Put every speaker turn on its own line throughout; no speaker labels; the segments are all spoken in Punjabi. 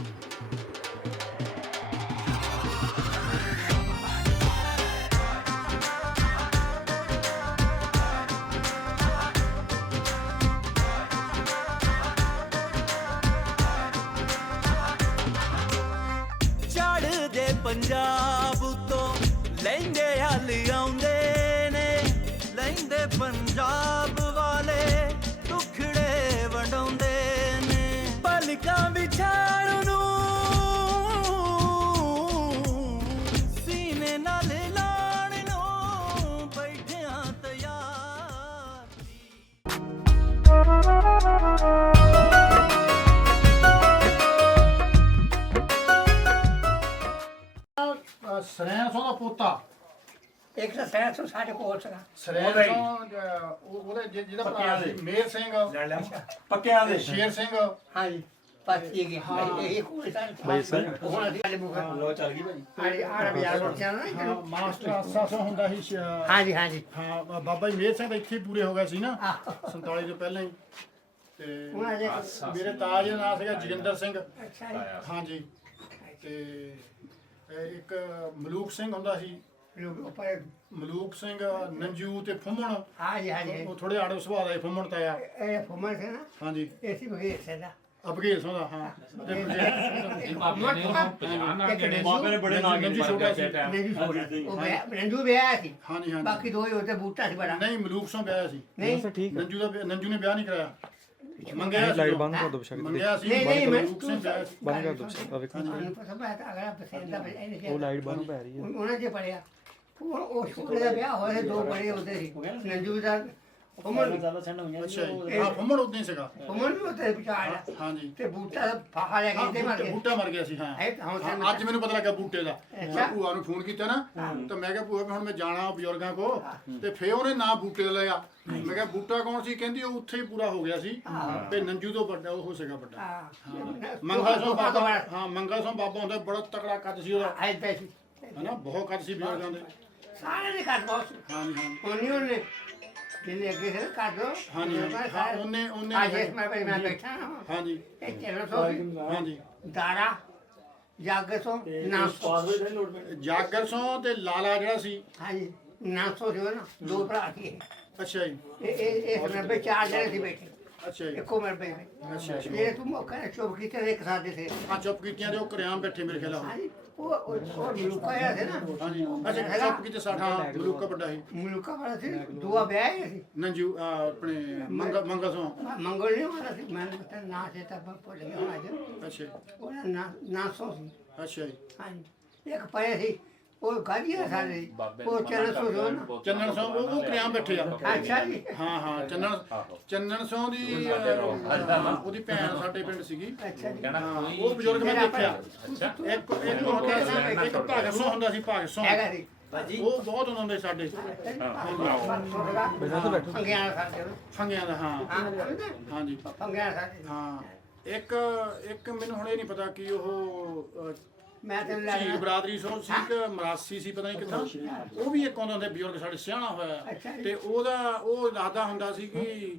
ਪੰਜਾਬ ਤੋਂ ਲਹਿੰਦੇ ਹਲ ਆਉਂਦੇ ਨੇ, ਲਹਿੰਦੇ ਪੰਜਾਬ ਵਾਲੇ ਟੁਕੜੇ ਵੰਡਾਉਂਦੇ ਨੇ, ਪਲਕਾਂ ਵਿਛਾਣ ਨੂੰ ਸੀਨੇ ਨਾਲ ਲਾਣ ਨੂੰ ਬੈਠਿਆਂ ਤਿਆਰ
ਸਰੈਂਸੋਂ ਦਾ ਪੋਤਾ
ਇੱਕ ਤਾਂ ਸੈਂਸੋ ਸਾਡੇ ਕੋਲ ਸੀਗਾ
ਉਹਦੇ ਜਿਹਦਾ ਭਰਾ ਸੀ ਮੇਰ ਸਿੰਘ
ਪੱਕਿਆਂ ਦੇ
ਸ਼ੇਰ ਸਿੰਘ
ਹਾਂਜੀ ਬਸ ਇਹ ਗਿਆ ਇਹ ਕੋਲ ਸਾਰੇ
ਬਈ ਸਰ
ਹੁਣ ਅਸੀਂ ਸਾਡੇ ਮੁਖ
ਲੋ ਚੱਲ ਗਈ ਭਾਈ
ਹਾਂਜੀ ਆਹ ਬਿਆਰ ਰੋਟੀਆਂ ਨਾ
ਹਾਂ, ਮਾਸਟਰ ਆਸਾਸੋਂ ਹੁੰਦਾ ਸੀ
ਹਾਂਜੀ ਹਾਂਜੀ
ਹਾਂ ਬਾਬਾ ਜੀ ਮੇਰ ਸਿੰਘ ਤਾਂ ਇੱਥੇ ਹੀ ਪੂਰੇ ਹੋ ਗਏ ਸੀ ਨਾ 47 ਤੋਂ ਪਹਿਲਾਂ ਹੀ ਤੇ
ਉਹਨਾਂ ਦੇ
ਮੇਰੇ ਤਾਜ ਦਾ ਨਾਂ ਸੀਗਾ ਜੋਗਿੰਦਰ ਸਿੰਘ
ਅੱਛਾ ਜੀ
ਹਾਂਜੀ ਤੇ ਇੱਕ ਮਲੂਕ ਸਿੰਘ ਹੁੰਦਾ ਸੀ
ਲੋਕ ਉੱਪਰ
ਮਲੂਕ ਸਿੰਘ ਨੰਜੂ ਤੇ ਫੁੰਮਣ
ਹਾਂਜੀ ਹਾਂਜੀ
ਉਹ ਥੋੜੇ ਆੜੇ ਸੁਭਾਅ ਦਾ ਫੁੰਮਣ ਤਾਇਆ
ਇਹ ਫੁਮਰ ਸੀ ਨਾ
ਹਾਂਜੀ
ਇਹ ਸੀ ਬਗੇ ਸਦਾ
ਅਬਗੇਲ ਸਿੰਘ ਦਾ ਹਾਂ
ਬਾਬੇ ਨੇ ਬੜੇ ਨਾਂ
ਨੰਜੂ ਛੋਟਾ ਸੀ
ਰੰਜੂ ਵਿਆਹ ਸੀ
ਹਾਂਜੀ ਹਾਂਜੀ
ਬਾਕੀ ਦੋ ਹੀ ਉਹਦੇ ਬੂਟਾ ਸੀ ਬੜਾ
ਨਹੀਂ ਮਲੂਕ ਸਿੰਘ ਵਿਆਹਿਆ ਸੀ
ਨਹੀਂ
ਠੀਕ
ਨੰਜੂ ਨੇ ਵਿਆਹ ਨਹੀਂ ਕਰਾਇਆ ਮੰਗਿਆ ਸੀ
ਲਾਈਟ
ਉਹ।
ਬੰਦ ਕਰ ਦੋ ਬਸ਼ੱਕ
ਮੰਗਿਆ ਸੀ
ਨਹੀਂ ਨਹੀਂ ਮੈਂ
ਮਲੂਕ ਸਿੰਘ ਵਿਆਹਿਆ ਸੀ
ਬੰਦ ਕਰ ਦੋ ਬਸ਼ੱਕ ਆ ਵੇਖੋ
ਮੈਨੂੰ ਪਤਾ ਪਤਾ ਅਗਲਾ ਪਸੰਦ ਦਾ
ਉਹ ਲਾਈਟ ਬੰਦ ਪੈ ਰਹੀ ਹੈ
ਉਹਨਾਂ ਦੇ ਪੜਿਆ ਉਹ ਛੋਟੇ ਦਾ ਵਿਆਹ ਹੋਇਆ ਦੋ ਬੜੇ ਹੁੰਦੇ ਸੀ ਨੰਜੂ ਦਾ ਉਮਰ
ਅੱਛਾ ਜੀ ਹਾਂ ਫੁੰਮਣ ਉਦੋਂ ਹੀ ਸੀਗਾ
ਉਮਰ ਵੀ ਉੱਤੇ ਵਿਚਾਰ
ਹਾਂਜੀ
ਤੇ ਬੂਟਾ ਦਾ ਫਾਹਾ ਲੈ ਕੇ ਤੇ ਮਰ ਗਿਆ
ਬੂਟਾ ਮਰ ਗਿਆ ਸੀ ਹਾਂ
ਇਹ ਤਾਂ ਹੁਣ
ਹਾਂ, ਅੱਜ ਮੈਨੂੰ ਪਤਾ ਲੱਗਾ ਬੂਟੇ ਦਾ
ਅੱਛਾ।
ਮੈਂ ਭੂਆ ਨੂੰ ਫੋਨ ਕੀਤਾ ਨਾ ਤਾਂ ਮੈਂ ਕਿਹਾ ਭੂਆ ਵੀ ਹੁਣ ਮੈਂ ਜਾਣਾ ਬਜ਼ੁਰਗਾਂ ਕੋ ਤੇ ਫੇਰ ਉਹਨੇ ਨਾਂ ਬੂਟੇ ਦਾ ਲਿਆ ਮੈਂ ਕਿਹਾ ਬੂਟਾ ਕੌਣ ਸੀ ਕਹਿੰਦੀ ਉਹ ਉੱਥੇ ਹੀ ਪੂਰਾ ਹੋ ਗਿਆ ਸੀ ਤੇ ਨੰਜੂ ਤੋਂ ਵੱਡਾ ਉਹ ਸੀਗਾ ਵੱਡਾ ਮੰਗਲ ਸਿੰਘ ਬਾਬਾ ਹਾਂ ਮੰਗਲ ਸਿੰਘ ਬਾਬਾ ਹੁੰਦਾ ਬੜਾ ਤਕੜਾ ਕੱਦ ਸੀ ਉਹਦਾ
ਆਏ ਪੈਸੇ
ਹਨਾ ਬਹੁਤ ਕੱਦ ਸੀ ਬਜ਼ੁਰਗਾਂ ਦੇ
ਸਾਰੇ ਨੇ ਕਰ ਬੋਸ
ਹਾਂਜੀ ਹਾਂ
ਉਹਨੇ ਜਿੰਨੇ ਅੱਗੇ ਹੈ ਕਰ ਦੋ
ਹਾਂਜੀ ਹਾਂ ਉਹਨੇ
ਅੱਜ ਇਸ ਮੈਂ ਬੈਠਾ ਹਾਂ
ਹਾਂਜੀ
ਇਹ ਚਲੋ ਸੋ
ਹਾਂਜੀ
ਦਾਰਾ ਜਾਗ ਸੋ ਨਾ
ਜਾਗਰ ਸਿੰਘ ਤੇ ਲਾਲਾ ਜਿਹੜਾ ਸੀ
ਹਾਂਜੀ ਨਾ ਸੋ ਜੋ ਨਾ ਦੋ ਭਰਾ ਸੀ
ਅੱਛਾ ਜੀ
ਇਹ ਮੇਰੇ ਚਾਰ ਜਣੇ ਸੀ ਬੈਠੇ
ਅੱਛਾ ਜੀ
ਇੱਕੋ ਮੇਰੇ ਪੇ
ਅੱਛਾ ਅੱਛਾ
ਇਹ ਤੂੰ ਮੌਕਾ ਚੁੱਪ ਕੀਤੇ ਇੱਕ ਸਾਥ ਦੇ ਸੇ
ਆ ਚੁੱਪ ਕੀਤੀਆਂ ਤੇ ਉਹ ਕਰਿਆਮ ਬੈਠੇ ਮੇਰੇ ਖਿਆਲ
ਹਾਂਜੀ ਉਹ ਮੁਲੂਕਾ ਸੀ ਨਾ
ਹਾਂਜੀ ਅੱਛਾ ਚੁੱਪ ਕੀਤੇ ਸਾਡਾ ਮਲੂਕਾ ਵੱਡਾ ਸੀ
ਮੁਲੂਕਾ ਵਾਲਾ ਸੀ ਦੁਆ ਵਿਆਹ ਹੀ ਸੀ
ਨੰਜੂ ਆਪਣੇ ਮੰਗਲ ਸਿੰਘ
ਮੰਗਲ ਨਹੀਂ ਹੁੰਦਾ ਸੀ ਮੈਂ ਪਤਾ ਨਾ ਸੇ ਤਾਂ ਭੁੱਲ ਗਿਆ ਅੱਜ
ਅੱਛਾ
ਉਹਨਾਂ ਨਾ ਸੋ ਸੀ
ਅੱਛਾ ਜੀ
ਹਾਂਜੀ ਇੱਕ ਪਏ ਸੀ ਉਹ ਗਾਜੀਆ ਸਾਰੇ ਉਹ ਚਰਨ ਸੋ ਜੋ ਨਾ
ਚੰਨਣ ਸਿੰਘ ਉਹ ਕਰਿਆਮ ਬੈਠੇ ਆ
ਅੱਛਾ ਜੀ
ਹਾਂ ਹਾਂ ਚੰਨਣ ਸਿੰਘ ਦੀ ਉਹਦੀ ਭੈਣ ਸਾਡੇ ਪਿੰਡ ਸੀਗੀ
ਅੱਛਾ ਜੀ
ਹਾਂ, ਉਹ ਬਜ਼ੁਰਗ ਮੈਂ ਦੇਖਿਆ ਇੱਕ ਹੁੰਦਾ ਸੀ ਇੱਕ ਭਗਤ ਸਿੰਘ ਹੁੰਦਾ ਸੀ ਭਗਤ ਸਿੰਘ
ਹੈਗਾ ਸੀ
ਉਹ ਬਹੁਤ ਹੁੰਦੇ ਸਾਡੇ
ਫੰਗਿਆ ਸਾਡੇ
ਫੰਗਿਆਂ ਦਾ ਹਾਂ ਹਾਂਜੀ
ਫੰਗਿਆ ਸਾਡੇ
ਹਾਂ ਇੱਕ ਮੈਨੂੰ ਹੁਣ ਇਹ ਨਹੀਂ ਪਤਾ ਕਿ ਉਹ
ਮੈਂ ਤੇ
ਝੀਲ ਬਰਾਦਰੀ ਸੋ ਸੀ ਕਿ ਮਰਾਸੀ ਸੀ ਪਤਾ ਨਹੀਂ ਕਿੱਥਾਂ ਉਹ ਵੀ ਇੱਕ ਆਉਂਦਾ ਹੁੰਦੇ ਬਜ਼ੁਰਗ ਸਾਡੇ ਸਿਆਣਾ ਹੋਇਆ
ਅੱਛਾ ਜੀ।
ਤੇ ਉਹ ਦੱਸਦਾ ਹੁੰਦਾ ਸੀ ਕਿ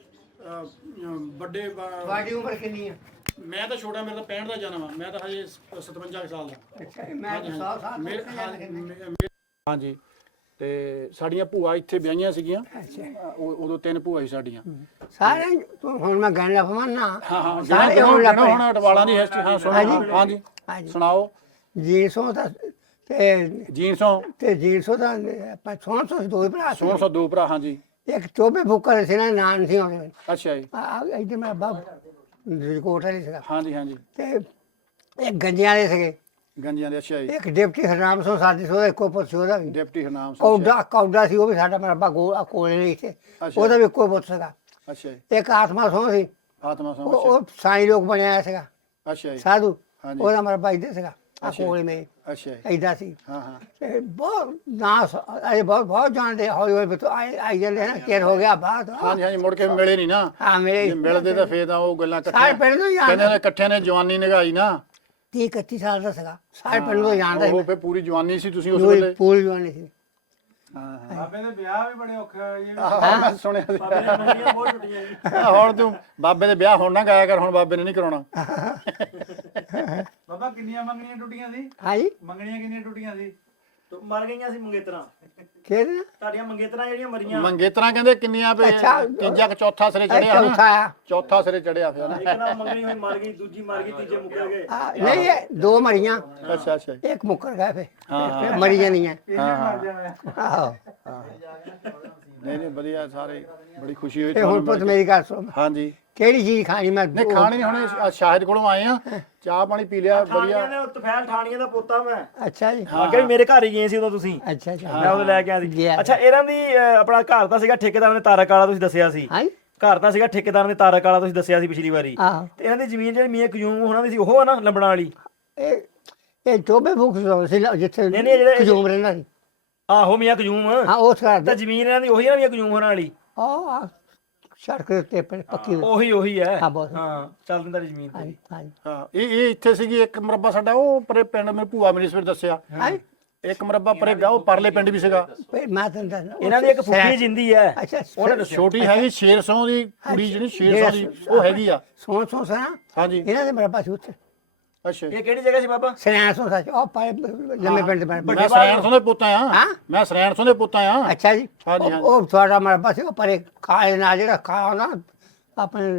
ਵੱਡੇ
ਤੁਹਾਡੀ ਉਮਰ ਕਿੰਨੀ ਆ
ਮੈਂ ਤਾਂ ਛੋਟਾ ਮੇਰਾ ਤਾਂ 65 ਦਾ ਜਨਮ ਆ ਮੈਂ ਤਾਂ ਹਜੇ 57 ਸਾਲ ਦਾ
ਅੱਛਾ ਜੀ, ਮੈਂ ਤਾਂ 100 ਸਾਲ
ਹਾਂਜੀ ਤੇ ਸਾਡੀਆਂ ਭੂਆ ਇੱਥੇ ਵਿਆਹੀਆਂ ਸੀਗੀਆਂ
ਅੱਛਾ
ਉਦੋਂ 3 ਭੂਆ ਸੀ ਸਾਡੀਆਂ
ਸਾਰੇ ਹੁਣ ਮੈਂ ਗਾਣ ਲਾ ਨਾ
ਹਾਂ ਹਾਂ
ਸਾਰੇ ਹੁਣ ਲੱਗ ਪਏ।
ਹੁਣ ਅਟਵਾਲਾਂ ਦੀ ਹਿਸਟਰੀ ਹਾਂ ਸੁਣੋ ਹਾਂਜੀ
ਹਾਂਜੀ
ਸੁਣਾਓ
ਜੀਸੋਂ ਦਾ ਤੇ
ਜੀਨਸੋਂ
ਜੀਸੋਂ ਦਾ ਆਪਾਂ 600 ਦੋ ਹੀ ਭਰਾ ਸੀ
1602 ਭਰਾ ਹਾਂਜੀ
ਇੱਕ ਚੋਬੇ ਬੁੱਕਰ ਸੀ ਨਾ ਨਾਮ ਸੀ ਉਹਦੇ
ਅੱਛਾ ਜੀ
ਇੱਧਰ ਮੇਰਾ ਬਾਪ ਰਿਕੋਟ ਵਾਲੀ ਸੀਗਾ
ਹਾਂਜੀ ਹਾਂਜੀ
ਤੇ ਇੱਕ ਗੰਜਿਆਂ ਵਾਲੇ ਸੀਗੇ
ਗੰਜਿਆਂ ਦੇ ਅੱਛਾ ਜੀ
ਇੱਕ ਡਿਪਟੀ ਹਰਨਾਮ ਸਿੰਘ ਸਾਡੀ ਸੋਦਾ ਇੱਕੋ ਪੁੱਤ ਸੀ ਉਹਦਾ ਵੀ
ਡਿਪਟੀ ਹਰਨਾਮ ਸਿੰਘ
ਕੌਡਾ ਸੀ ਉਹ ਵੀ ਸਾਡਾ ਮੇਰਾ ਬਾਬਾ ਕੋਲੇ ਨਹੀਂ ਸੀ
ਅੱਛਾ।
ਉਹਦਾ ਵੀ ਇੱਕੋ ਪੁੱਤ ਸੀਗਾ
ਅੱਛਾ ਜੀ
ਇੱਕ ਆਤਮਾ ਸਿੰਘ ਸੀ
ਆਤਮਾ ਸਿੰਘ
ਉਹ ਸਾਈਂ ਲੋਕ ਬਣਿਆ ਹੋਇਆ ਸੀਗਾ
ਅੱਛਾ ਜੀ
ਸਾਧੂ
ਹਾਂਜੀ।
ਉਹਦਾ ਮੇਰਾ ਭਾਈ ਦੇ ਸੀਗਾ ਆ
ਅੱਛਾ।
ਕੋਲੇ ਮੇ
ਅੱਛਾ ਜੀ
ਐਦਾਂ ਸੀ
ਹਾਂ ਹਾਂ
ਤੇ ਬਹੁਤ ਨਾਸ ਅਜੇ ਬਹੁਤ ਜਾਣਦੇ ਹੌਲੀ ਹੌਲੀ ਬਤੋ ਆਈ ਜਾਂਦੇ ਨਾ ਚਿਰ ਹੋ ਗਿਆ ਬਾਅਦ
ਹਾਂਜੀ ਹਾਂਜੀ ਮੁੜ ਕੇ ਮਿਲੇ ਨਹੀਂ ਨਾ
ਹਾਂ ਮੇਰੇ
ਜੇ ਮਿਲਦੇ ਤਾਂ ਫੇਰ ਤਾਂ ਉਹ ਗੱਲਾਂ
ਸਾਰੇ
ਇਕੱਠੀਆਂ
ਪਿੰਡ ਨੂੰ
ਕਹਿੰਦੇ
ਜਾਣਦੇ
ਨੇ ਇਕੱਠਿਆਂ ਨੇ ਜਵਾਨੀ ਨਿਗਾਈ ਨਾ
30 31 ਸਾਲ ਦਾ ਸੀਗਾ ਸਾਰੇ ਪਿੰਡ ਨੂੰ ਜਾਣਦਾ
ਉਹ
ਸੀ
ਫੇ ਪੂਰੀ ਜਵਾਨੀ ਸੀ ਤੁਸੀਂ ਉਸ ਵੇਲੇ
ਪੂਰੀ ਜਵਾਨੀ ਸੀ
ਬਾਬੇ ਦੇ ਵਿਆਹ ਵੀ ਬੜੇ ਔਖੇ ਹੋਏ ਜੀ
ਮੈਂ ਸੁਣਿਆ ਸੀ।
ਬਾਬੇ ਨੇ ਮੰਗੀਆਂ ਬਹੁਤ ਟੁੱਟੀਆਂ ਜੀ।
ਹੁਣ ਤੂੰ ਬਾਬੇ ਦੇ ਵਿਆਹ ਹੁਣ ਨਾ ਗਾਇਆ ਕਰ, ਹੁਣ ਬਾਬੇ ਨੇ ਨਹੀਂ ਕਰਾਉਣਾ।
ਬਾਬਾ ਕਿੰਨੀਆਂ ਮੰਗਣੀਆਂ ਟੁੱਟੀਆਂ ਸੀ?
ਹਾਂਜੀ
ਮੰਗਣੀਆਂ ਕਿੰਨੀਆਂ ਟੁੱਟੀਆਂ ਸੀ?
ਤੂੰ ਮਰ ਗਈਆਂ ਸੀ ਮੰਗੇਤਰਾਂ,
ਕਿਹਦੇ
ਤੁਹਾਡੀਆਂ ਮੰਗੇਤਰਾਂ ਜਿਹੜੀਆਂ ਮਰੀਆਂ।
ਮੰਗੇਤਰਾਂ ਕਹਿੰਦੇ ਕਿੰਨੀਆਂ ਪਏ?
ਅੱਛਾ।
ਤੀਜਾ ਕਿ ਚੌਥਾ ਸਿਰੇ ਚੜਿਆ ਨਾ?
ਚੌਥਾ
ਚੌਥਾ ਸਿਰੇ ਚੜਿਆ ਫਿਰ।
ਇੱਕ ਨਾਲ ਮੰਗਣੀ ਹੋਈ ਮਰ ਗਈ, ਦੂਜੀ ਮਰ ਗਈ, ਤੀਜੇ ਮੁੱਕਰ ਗਏ।
ਨਹੀਂ ਇਹ ਦੋ ਮਰੀਆਂ,
ਅੱਛਾ ਅੱਛਾ ਜੀ।
ਇੱਕ ਮੁੱਕਰ ਗਿਆ ਫਿਰ
ਹਾਂ।
ਫਿਰ ਮਰੀ ਜਾਣੀਆਂ।
ਇਹਨੇ ਮਰ ਜਾਣਾ।
ਆਹੋ
ਨਹੀਂ ਨਹੀਂ ਵਧੀਆ, ਸਾਰੇ ਬੜੀ ਖੁਸ਼ੀ ਹੋਈ
ਤੇ ਹੁਣ ਪੁੱਤ ਮੇਰੀ ਗੱਲ ਸੁਣ,
ਹਾਂਜੀ।
ਕਿਹੜੀ ਚੀਜ਼ ਖਾਣੀ? ਮੈਂ
ਨਹੀਂ ਖਾਣੀ ਨਹੀਂ, ਹੁਣ ਸ਼ਾਹਿਦ ਕੋਲੋਂ ਆਏ ਆ, ਚਾਹ ਪਾਣੀ ਪੀ ਲਿਆ
ਠਾਣੀਆਂ
ਵਧੀਆ।
ਨੇ ਤਫੈਲ ਠਾਣੀਆਂ ਦਾ ਪੋਤਾ ਮੈਂ।
ਅੱਛਾ ਜੀ,
ਅੱਗੇ ਵੀ ਮੇਰੇ ਘਰ ਹੀ ਗਏ ਸੀ ਉਦੋਂ ਤੁਸੀਂ,
ਅੱਛਾ ਅੱਛਾ
ਮੈਂ ਉਦੋਂ ਲੈ ਕੇ ਆਇਆ ਸੀ।
ਗਿਆ।
ਅੱਛਾ ਇਹਨਾਂ ਦੀ ਆਪਣਾ ਘਰ ਤਾਂ ਸੀਗਾ ਠੇਕੇਦਾਰ ਨੇ ਤਾਰਕ ਵਾਲਾ, ਤੁਸੀਂ ਦੱਸਿਆ ਸੀ।
ਹਾਂਜੀ
ਘਰ ਤਾਂ ਸੀਗਾ ਠੇਕੇਦਾਰ ਨੇ ਤਾਰਕ ਵਾਲਾ, ਤੁਸੀਂ ਦੱਸਿਆ ਸੀ ਪਿਛਲੀ ਵਾਰੀ।
ਆਹੋ
ਤੇ ਇਹਨਾਂ ਦੀ ਜ਼ਮੀਨ ਜਿਹੜੀ ਮੀਆਂ ਕਯੂਮ ਉਹਨਾਂ ਦੀ ਸੀ, ਉਹ ਆ ਨਾ ਲੰਬੜਾਂ ਵਾਲੀ।
ਇਹ ਚੋਬੇ ਭੁੱਖ ਸੀ ਜਿੱਥੇ
ਨਹੀਂ, ਜਿਹੜੇ-
ਖਜੂਮ ਰਹਿੰਦਾ ਸੀ।
ਆਹੋ ਮੀਆਂ ਕਯੂਮ।
ਹਾਂ ਉਸ ਘਰ
ਤਾਂ
ਦੇ
ਜ਼ਮੀਨ ਇਹਨਾਂ ਦੀ ਉਹੀ ਆ ਨਾ ਮੀਆਂ ਕਯੂਮ ਹੋਰਾਂ ਵਾਲੀ।
ਉਹ ਸੜਕ ਦੇ ਉੱਤੇ ਪੱਕੀ ਹੋਈ।
ਉਹੀ ਹੈ।
ਹਾਂ, ਬਹੁਤ।
ਹਾਂ ਚੱਲ ਦਿੰਦਾ ਜ਼ਮੀਨ ਤੇ।
ਹਾਂਜੀ ਹਾਂਜੀ
ਹਾਂ ਇਹ ਇੱਥੇ ਸੀਗੀ ਇੱਕ ਮਰੱਬਾ ਸਾਡਾ, ਉਹ ਪਰੇ ਪਿੰਡ ਮੇਰੇ ਭੂਆ ਮੇਰੀ ਸਵੇਰ ਦੱਸਿਆ।
ਹਾਂਜੀ
ਇੱਕ ਮਰੱਬਾ ਪਰੇ ਗਾ, ਉਹ ਪਰਲੇ ਪਿੰਡ ਵੀ ਸੀਗਾ।
ਫਿਰ ਮੈਂ ਤੈਨੂੰ ਦੱਸਦਾ
ਇਹਨਾਂ ਦੀ ਇੱਕ ਫੁੱਫੀ ਜਿੰਦੀ ਹੈ।
ਅੱਛਾ
ਉਹਨੇ ਦੱਸਿਆ।
ਛੋਟੀ ਹੈਗੀ ਸ਼ੇਰਸੋਂ ਦੀ ਕੁੜੀ, ਜਿਹੜੀ ਸ਼ੇਰਸੋਂ ਦੀ ਉਹ ਹੈਗੀ ਆ।
ਸੋਣ ਸੋਣਾ
ਹਾਂਜੀ
ਇਹਨਾਂ ਦੇ ਮੇਰਾ ਪਾਸ ਉੱਥੇ
ਅੱਛਾ।
ਇਹ ਕਿਹੜੀ ਜਗ੍ਹਾ ਸੀ ਬਾਬਾ?
ਸਨੈਣ ਸੋਂ ਸੱਚ ਉਹ ਪਾਏ ਲੰਮੇ ਪਿੰਡ ਦੇ ਬਾਰੇ।
ਮੈਂ ਸਰੈਣ ਸਿੰਘ ਦੇ ਪੁੱਤ ਆ।
ਹਾਂ?
ਮੈਂ ਸਰੈਣ ਸਿੰਘ ਦੇ ਪੁੱਤ ਆ।
ਅੱਛਾ ਜੀ
ਹਾਂਜੀ, ਹਾਂਜੀ।
ਉਹ ਤੁਹਾਡਾ ਮੇਰਾ ਪਾਸ ਉਹ ਪਰੇ ਕਾਲੇ ਨਾਲ ਜਿਹੜਾ ਖਾ ਨਾ ਆਪਣੇ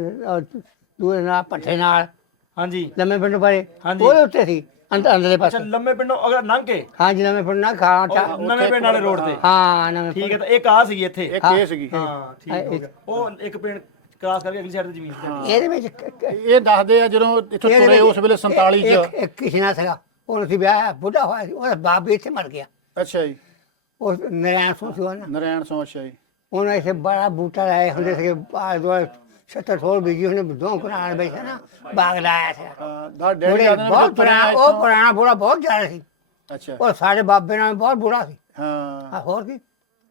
ਦੂਏ ਨਾਲ ਪੱਠੇ ਨਾਲ
ਹਾਂਜੀ
ਲੰਮੇ ਪਿੰਡ ਪਰੇ
ਹਾਂਜੀ।
ਉਹਦੇ ਉੱਤੇ ਸੀ ਅੰਦਰਲੇ
ਅੱਛਾ
ਪਾਸੇ।
ਲੰਮੇ ਪਿੰਡੋਂ ਅਗਰ ਲੰਘ ਕੇ
ਹਾਂਜੀ ਲੰਮੇ ਪਿੰਡ ਨਾਲ ਖਾ
ਨਵੇਂ ਪਿੰਡ ਵਾਲੇ ਰੋਡ ਤੇ।
ਹਾਂ ਨਵੇਂ
ਠੀਕ ਹੈ, ਤਾਂ ਇੱਕ ਆ ਸੀਗੀ ਇੱਥੇ।
ਇੱਕ ਇਹ ਸੀਗੀ।
ਹਾਂ ਠੀਕ ਹੋ ਗਿਆ। ਉਹ ਇੱਕ ਪਿੰਡ ਕ੍ਰਾਸ ਕਰਕੇ ਅਗਲੀ ਸਾਈਡ ਤੇ ਜ਼ਮੀਨ ਸੀ।
ਇਹਦੇ ਵਿੱਚ
ਇਹ ਦੱਸਦੇ ਆ ਜਦੋਂ ਇੱਥੋਂ ਤੁਰੇ ਉਸ ਵੇਲੇ 47 ਚ।
ਇੱਕ ਕਿਸ਼ਨਾ ਸੀਗਾ, ਉਹਨੂੰ ਸੀ ਵਿਆਹ ਬੁੱਢਾ ਹੋਇਆ ਸੀ, ਉਹਦਾ ਬਾਪ ਵੀ ਇੱਥੇ ਮਰ ਗਿਆ।
ਅੱਛਾ ਜੀ।
ਉਹ ਨਰਾਇਣ ਸਿੰਘ ਸੀ ਉਹਨਾਂ
ਨਰੈਣ ਸਿੰਘ, ਅੱਛਾ ਜੀ।
ਉਹਨੇ ਇਸੇ ਬੜਾ ਬੂਟਾ ਲਾਇਆ ਹੁੰਦੇ ਸੀ, ਆਲੇ ਦੁਆਲੇ 70 ਥੋੜ ਬੀਜੀ ਉਹਨੇ ਦੋ ਕਨਾਲ ਬੈਠਾ ਨਾ ਬਾਗ ਲਾਇਆ ਸੀ।
ਦਾ ਡੈਡੀ
ਬੁੜੇ
ਕਹਿੰਦੇ ਨੇ
ਬਹੁਤ
ਵੀ
ਪੁਰਾਣਾ, ਉਹ ਪੁਰਾਣਾ ਬੁੜਾ ਬਹੁਤ ਜ਼ਿਆਦਾ ਸੀ।
ਅੱਛਾ
ਉਹ ਸਾਡੇ ਬਾਬੇ ਨਾਲ ਬਹੁਤ ਬੁੜਾ ਸੀ।
ਹਾਂ
ਹੋਰ ਕੀ,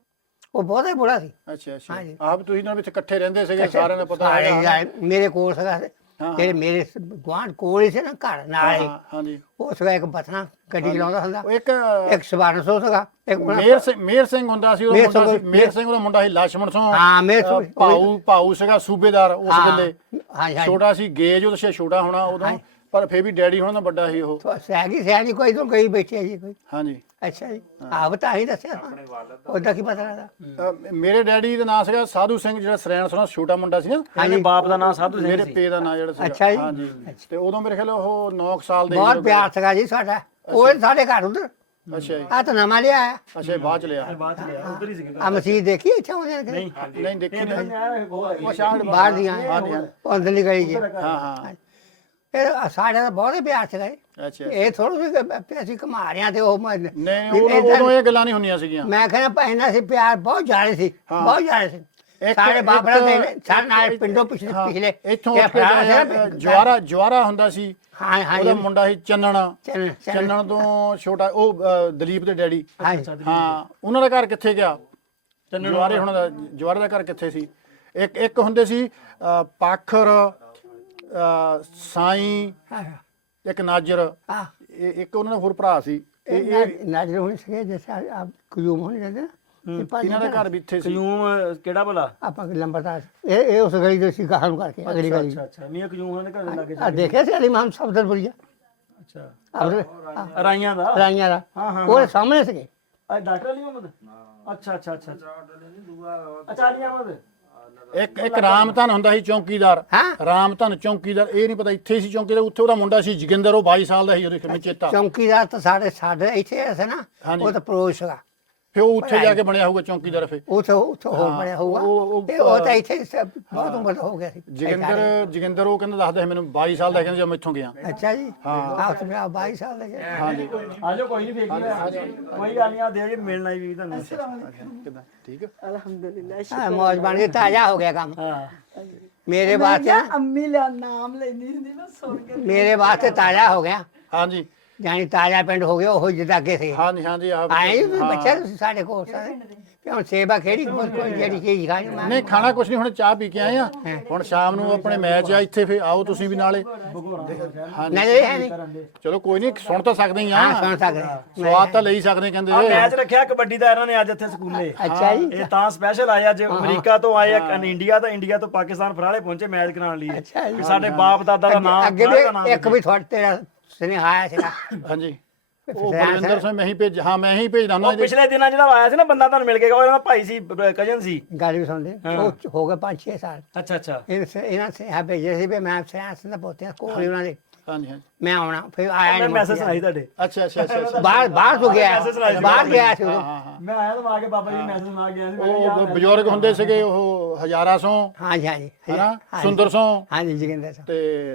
ਉਹ ਬਹੁਤ ਹੀ ਬੁੜਾ ਸੀ।
ਅੱਛਾ ਅੱਛਾ।
ਹਾਂਜੀ।
ਆਪ ਤੁਸੀਂ ਨਾਲ ਵਿੱਚ ਇਕੱਠੇ ਰਹਿੰਦੇ ਸੀਗੇ, ਸਾਰਿਆਂ ਨੂੰ ਪਤਾ
ਸਾਰੇ
ਹੈਗਾ।
ਜਾਣੇ ਮੇਰੇ ਕੋਲ ਸੀਗਾ,
ਹਾਂ।
ਜਿਹੜੇ ਮੇਰੇ ਗੁਆਂਢ ਕੋਲ ਹੀ ਸੀ ਨਾ ਘਰ ਨਾਲ ਹੀ।
ਹਾਂ ਹਾਂਜੀ।
ਉਹ ਸੀਗਾ ਇੱਕ ਬਤਨਾ ਗੱਡੀ ਚਲਾਉਂਦਾ ਹੁੰਦਾ,
ਉਹ ਇੱਕ
ਇੱਕ 1200 ਸੀਗਾ, ਇੱਕ
ਮੇਰ ਸਿੰਘ ਹੁੰਦਾ ਸੀ, ਉਹਦਾ
ਮੇਹਰ
ਮੁੰਡਾ ਸੀ।
ਸਿੰਘ-
ਮੇਰ ਸਿੰਘ ਉਹਦਾ ਮੁੰਡਾ ਸੀ ਲਛਮਣ ਸਿੰਘ।
ਹਾਂ, ਮੇਹਰ ਸਿੰਘ।
ਭਾਊ ਸੀਗਾ ਸੂਬੇਦਾਰ ਉਸ
ਹਾਂ,
ਵੇਲੇ।
ਹਾਂਜੀ ਹਾਂਜੀ।
ਛੋਟਾ ਸੀ ਗੇਜ, ਉਹਦਾ ਸ਼ਾਇਦ ਛੋਟਾ ਹੋਣਾ ਉਦੋਂ, ਪਰ ਫੇਰ ਵੀ ਡੈਡੀ ਹੁਣ ਦਾ ਵੱਡਾ ਸੀ ਉਹ।
ਸਹਿਗੀ ਸਿਆਣੀ ਕੋਈ ਤੋਂ ਗਈ ਬੈਠੀ ਹੈ ਜੀ ਕੋਈ।
ਹਾਂਜੀ।
ਅੱਛਾ ਜੀ ਆਪ ਤਾਂ ਹੀ ਦੱਸਿਆ ਉਹਦਾ ਕੀ ਪਤਾ ਲੱਗਦਾ।
ਮੇਰੇ ਡੈਡੀ ਦਾ ਨਾਂ ਸੀਗਾ ਸਾਧੂ ਸਿੰਘ, ਜਿਹੜਾ ਸਰੈਣ ਸਿੰਘ ਦਾ ਛੋਟਾ ਮੁੰਡਾ ਸੀ ਨਾ।
ਹਾਂਜੀ ਬਾਪ ਦਾ ਨਾਮ ਸਾਧੂ ਸਿੰਘ
ਮੇਰੇ
ਸੀ।
ਪੇ ਦਾ ਨਾਂ ਜਿਹੜਾ ਸੀਗਾ।
ਅੱਛਾ ਜੀ।
ਹਾਂਜੀ। ਤੇ ਉਦੋਂ ਮੇਰੇ ਖਿਆਲ ਉਹ 9 ਸਾਲ ਦੇ
ਬਹੁਤ
ਸੀ।
ਪਿਆਰ ਸੀਗਾ ਜੀ ਸਾਡਾ, ਉਹ ਸਾਡੇ ਘਰ ਉਧਰ
ਅੱਛਾ ਜੀ।
ਆ ਤਾਂ ਨਵਾਂ ਲਿਆ ਆ
ਅੱਛਾ ਜੀ, ਬਾਅਦ ਚ ਲਿਆ।
ਬਾਅਦ ਚ ਲਿਆ, ਉੱਧਰ ਹੀ ਸੀਗੇ।
ਆ ਮਸਜਿਦ ਦੇਖੀ ਇੱਥੇ ਉਹਨੇ
ਨਹੀਂ
ਨਹੀਂ ਦੇਖੀ
ਇਹ
ਨਹੀਂ।
ਬਹੁਤ
ਸ਼ਾਇਦ
ਬਾਹਰ ਦੀਆਂ
ਹਾਂਜੀ, ਹਾਂਜੀ।
ਅੰਦਰਲੀ ਗਲੀ ਜੀ।
ਹਾਂ ਹਾਂ।
ਫਿਰ ਸਾਡੇ ਦਾ ਬਹੁਤ ਹੀ ਪਿਆਰ ਸੀਗਾ ਜੀ।
ਅੱਛਾ।
ਇਹ ਥੋੜਾ ਵੀ ਅਸੀਂ ਘੁਮਾ ਰਿਆਂ ਤੇ ਉਹ
ਨਹੀਂ ਉਦੋਂ ਇਹ ਗੱਲਾਂ ਨਹੀਂ ਹੁੰਦੀਆਂ ਸੀਗੀਆਂ।
ਮੈਂ ਕਹਿੰਦਾ ਇਹਨਾਂ ਸੀ ਪਿਆਰ ਬਹੁਤ ਜ਼ਿਆਦਾ ਸੀ,
ਹਾਂ।
ਬਹੁਤ ਜ਼ਿਆਦਾ ਸੀ।
ਇੱਕ-
ਸਾਡੇ ਬਾਬਰਾ ਦੇ
ਇੱਕ-
ਸਾਡੇ ਨਾਲ ਪਿੰਡੋਂ ਪਿਛਲੇ
ਇੱਥੋਂ
ਇਹ
ਉੱਠ ਕੇ
ਫਲਾਣਾ ਸੀ ਨਾ,
ਜਵਾਰਾ ਹੁੰਦਾ ਸੀ।
ਹਾਂ ਹਾਂ
ਉਹਦਾ ਮੁੰਡਾ ਸੀ ਚੰਨਣ।
ਚੰਨਣ
ਚੰਨਣ ਤੋਂ ਛੋਟਾ ਉਹ ਦਲੀਪ ਦੇ ਡੈਡੀ।
ਹਾਂ
ਹਾਂ, ਉਹਨਾਂ ਦਾ ਘਰ ਕਿੱਥੇ ਗਿਆ? ਜਵਾਰੇ ਹੁਣ ਦਾ ਜਵਾਰੇ ਦਾ ਘਰ ਕਿੱਥੇ ਸੀ? ਇੱਕ ਹੁੰਦੇ ਸੀ ਪਾਖਰ, ਸਾਈਂ, ਇੱਕ ਨਾਜਰ,
ਹਾਂ
ਇੱਕ ਉਹਨਾਂ ਦਾ ਹੋਰ ਭਰਾ ਸੀ। ਇਹ
ਨਾਜ਼ਰ ਹੋਣੇ ਸੀਗੇ ਜੈਸੇ ਆਪ ਕਯੂਮ ਹੋਣੇ ਜਾਂਦੇ ਨਾ ਇਹ ਭਾਜੀ
ਇਹਨਾਂ ਦਾ ਘਰ ਵੀ ਇੱਥੇ ਸੀ।
ਕਯੂਮ ਕਿਹੜਾ ਭਲਾ?
ਆਪਾਂ ਲੰਬਰਦਾਰ ਇਹ ਉਸ ਗਲੀ ਦੇ ਸੀ ਗਾਹਾਂ ਨੂੰ ਕਰਕੇ ਅਗਲੀ ਗਲੀ
ਅੱਛਾ ਮੀਆਂ ਕਯੂਮ ਉਹਨਾਂ ਦੇ ਘਰ ਦੇ ਲਾਗੇ
ਆ ਦੇਖਿਆ ਸੀ ਅਲੀ ਮਾਮ ਸਫਦਰਪੁਰੀਆ
ਅੱਛਾ
ਆਪਣੇ
ਰਾਈਆਂ ਦਾ।
ਰਾਈਆਂ ਦਾ
ਹਾਂ, ਹਾਂ,
ਉਹਦੇ ਸਾਹਮਣੇ ਸੀਗੇ।
ਡਾਕਟਰ ਅਲੀ ਮੁਹੰਮਦ। ਅੱਛਾ ਅੱਛਾ ਅੱਛਾ ਅੱਛਾ ਅਲੀ ਅਹਿਮਦ।
ਇੱਕ ਰਾਮਧਨ ਹੁੰਦਾ ਸੀ ਚੌਂਕੀਦਾਰ।
ਹਾਂ।
ਰਾਮਧਨ ਚੌਂਕੀਦਾਰ, ਇਹ ਨਹੀਂ ਪਤਾ ਇੱਥੇ ਸੀ ਚੌਂਕੀਦਾਰ, ਉੱਥੇ ਉਹਦਾ ਮੁੰਡਾ ਸੀ ਜੋਗਿੰਦਰ, ਉਹ 22 ਸਾਲ ਦਾ ਸੀ, ਉਹਦੇ ਕਿਵੇਂ ਚੇਤਾ।
ਚੌਂਕੀਦਾਰ ਤਾਂ ਸਾਡੇ ਇੱਥੇ ਆਇਆ ਸੀ ਨਾ,
ਹਾਂਜੀ।
ਉਹ ਤਾਂ ਪਰੋਸ਼ ਸੀਗਾ,
ਫਿਰ ਉਹ ਉੱਥੇ ਜਾ ਕੇ ਬਣਿਆ ਹੋਊਗਾ ਚੌਂਕੀਦਾਰ। ਫਿਰ
ਉੱਥੇ ਹੋਰ ਬਣਿਆ ਹੋਊਗਾ ਤੇ ਉਹ ਤਾਂ ਇੱਥੇ ਬਹੁਤ ਉਮਰ ਦਾ ਹੋ ਗਿਆ ਸੀ।
ਜੋਗਿੰਦਰ ਉਹ ਕਹਿੰਦਾ ਦੱਸਦਾ ਸੀ ਮੈਨੂੰ 22 ਸਾਲ ਦਾ, ਕਹਿੰਦਾ ਜਦੋਂ ਮੈਂ ਇੱਥੋਂ ਗਿਆ।
ਅੱਛਾ ਜੀ ਆਹ ਤੁਸੀਂ 22 ਸਾਲ ਦਾ ਗਿਆ।
ਹਾਂਜੀ।
ਆਜੋ ਕੋਈ ਨਹੀਂ ਫੇਕੀ ਕੋਈ ਗੱਲ ਨਹੀਂ, ਆ ਦਿਓ ਜੀ ਮਿਲਣਾ ਵੀ ਤੁਹਾਨੂੰ।
ਕਿੱਦਾਂ ਠੀਕ ਹੈ?
ਹਾਂ ਮੌਜ ਬਣ ਗਈ, ਤਾਜ਼ਾ ਹੋ ਗਿਆ ਕੰਮ
ਹਾਂ
ਮੇਰੇ ਵਾਸਤੇ।
ਅੰਮੀ ਦਾ ਨਾਮ ਲੈਂਦੀ ਹੁੰਦੀ ਨਾ ਸੁਣ ਕੇ
ਮੇਰੇ ਵਾਸਤੇ ਤਾਜ਼ਾ ਹੋ ਗਿਆ,
ਹਾਂਜੀ
ਜਾਨੀ ਤਾਜ਼ਾ ਪਿੰਡ ਹੋ ਗਿਆ ਉਹ ਜਿੱਦਾਂ ਅੱਗੇ ਸੀ।
ਹਾਂਜੀ ਹਾਂਜੀ। ਆਪ
ਆਏ ਵੀ ਬੱਚੇ ਤੁਸੀਂ ਸਾਡੇ ਕੋਲ ਸਾਰੇ ਤੇ ਹੁਣ ਸੇਵਾ ਖੇੜੀ ਕੋਈ ਜਿਹੜੀ ਚੀਜ਼ ਖਾਣੀ ਮੈਂ
ਨਹੀਂ ਖਾਣਾ ਕੁਛ ਨਹੀਂ, ਹੁਣ ਚਾਹ ਪੀ ਕੇ ਆਏ ਆ, ਹੁਣ ਸ਼ਾਮ ਨੂੰ ਆਪਣੇ ਮੈਚ ਆ ਇੱਥੇ, ਫੇ ਆਓ ਤੁਸੀਂ ਵੀ ਨਾਲੇ।
ਨਹੀਂ ਹੈ ਨਹੀਂ
ਚਲੋ ਕੋਈ ਨਹੀਂ, ਸੁਣ ਤਾਂ ਸਕਦੇ ਹੀ ਆ,
ਹਾਂ ਸੁਣ ਸਕਦੇ ਹਾਂ।
ਸਵਾਦ ਤਾਂ ਲਈ ਸਕਦੇ ਕਹਿੰਦੇ।
ਆ ਮੈਚ ਰੱਖਿਆ ਕਬੱਡੀ ਦਾ ਇਹਨਾਂ ਨੇ ਅੱਜ ਇੱਥੇ ਸਕੂਲੇ।
ਅੱਛਾ ਜੀ
ਇਹ ਤਾਂ ਸਪੈਸ਼ਲ ਆਏ ਅੱਜ ਅਮਰੀਕਾ ਤੋਂ ਆਏ ਆ, ਇੰਡੀਆ ਤੋਂ ਪਾਕਿਸਤਾਨ ਫਰਾਲੇ ਪਹੁੰਚੇ ਮੈਚ ਕਰਾਉਣ ਲਈ।
ਅੱਛਾ ਜੀ।
ਵੀ ਸਾਡੇ ਬਾਪ ਦਾਦਾ ਦਾ ਨਾਮ
ਅੱਗੇ
ਫਰਾਲੇ ਦਾ ਨਾਮ
ਵੀ ਇੱਕ ਵੀ ਤੁਹਾਡੇ ਤੇਰਾ ਸੁਨੇਹਾ ਆਇਆ ਸੀਗਾ
ਹਾਂਜੀ, ਉਹ ਬਲਵਿੰਦਰ ਸਿੰਘ ਮੈਂ ਹੀ ਭੇਜ, ਹਾਂ ਮੈਂ ਹੀ ਭੇਜਦਾ ਹੁੰਦਾ
ਉਹ ਪਿਛਲੇ ਦਿਨਾਂ ਜਿਹੜਾ ਆਇਆ ਸੀ ਨਾ ਬੰਦਾ ਤੁਹਾਨੂੰ ਮਿਲ ਕੇ ਗਿਆ, ਉਹ ਇਹਨਾਂ ਦਾ ਭਾਈ ਸੀ, ਕਜ਼ਨ ਸੀ।
ਗੱਲ ਵੀ ਸੁਣਦੇ ਉਹ ਹੋ ਗਏ 5-6 ਸਾਲ
ਅੱਛਾ ਅੱਛਾ
ਇਹਨਾਂ ਸੇ ਭੇਜੇ ਸੀ ਵੀ ਮੈਂ ਸਿਆਸ ਦਾ ਪੋਤੇ ਕੋਲ ਉਹਨਾਂ ਦੇ
ਹਾਂਜੀ ਹਾਂਜੀ,
ਮੈਂ ਆਉਣਾ ਫਿਰ ਆਇਆ
ਮੈਂ
ਨਹੀਂ
ਮੈਸੇਜ ਸੁਣਾਈ ਤੁਹਾਡੇ।
ਅੱਛਾ ਅੱਛਾ ਅੱਛਾ।
ਬਾਹਰ ਤੋਂ ਗਿਆ ਬਾਹਰ ਗਿਆ ਸੀ ਉਦੋਂ
ਮੈਂ ਆਇਆ ਤਾਂ ਆ ਕੇ ਬਾਬਾ ਜੀ ਮੈਸੇਜ ਸੁਣਾ ਗਿਆ ਸੀ। ਮੈਂ ਕਿਹਾ
ਉਹ ਬਜ਼ੁਰਗ ਹੁੰਦੇ ਸੀਗੇ, ਉਹ ਹਜ਼ਾਰਾ ਸੋਂ
ਹਾਂਜੀ ਹਾਂਜੀ
ਹਨਾ, ਸੁੰਦਰ ਸੋਂ
ਹਾਂਜੀ ਜਗਿੰਦਰ ਸਿੰਘ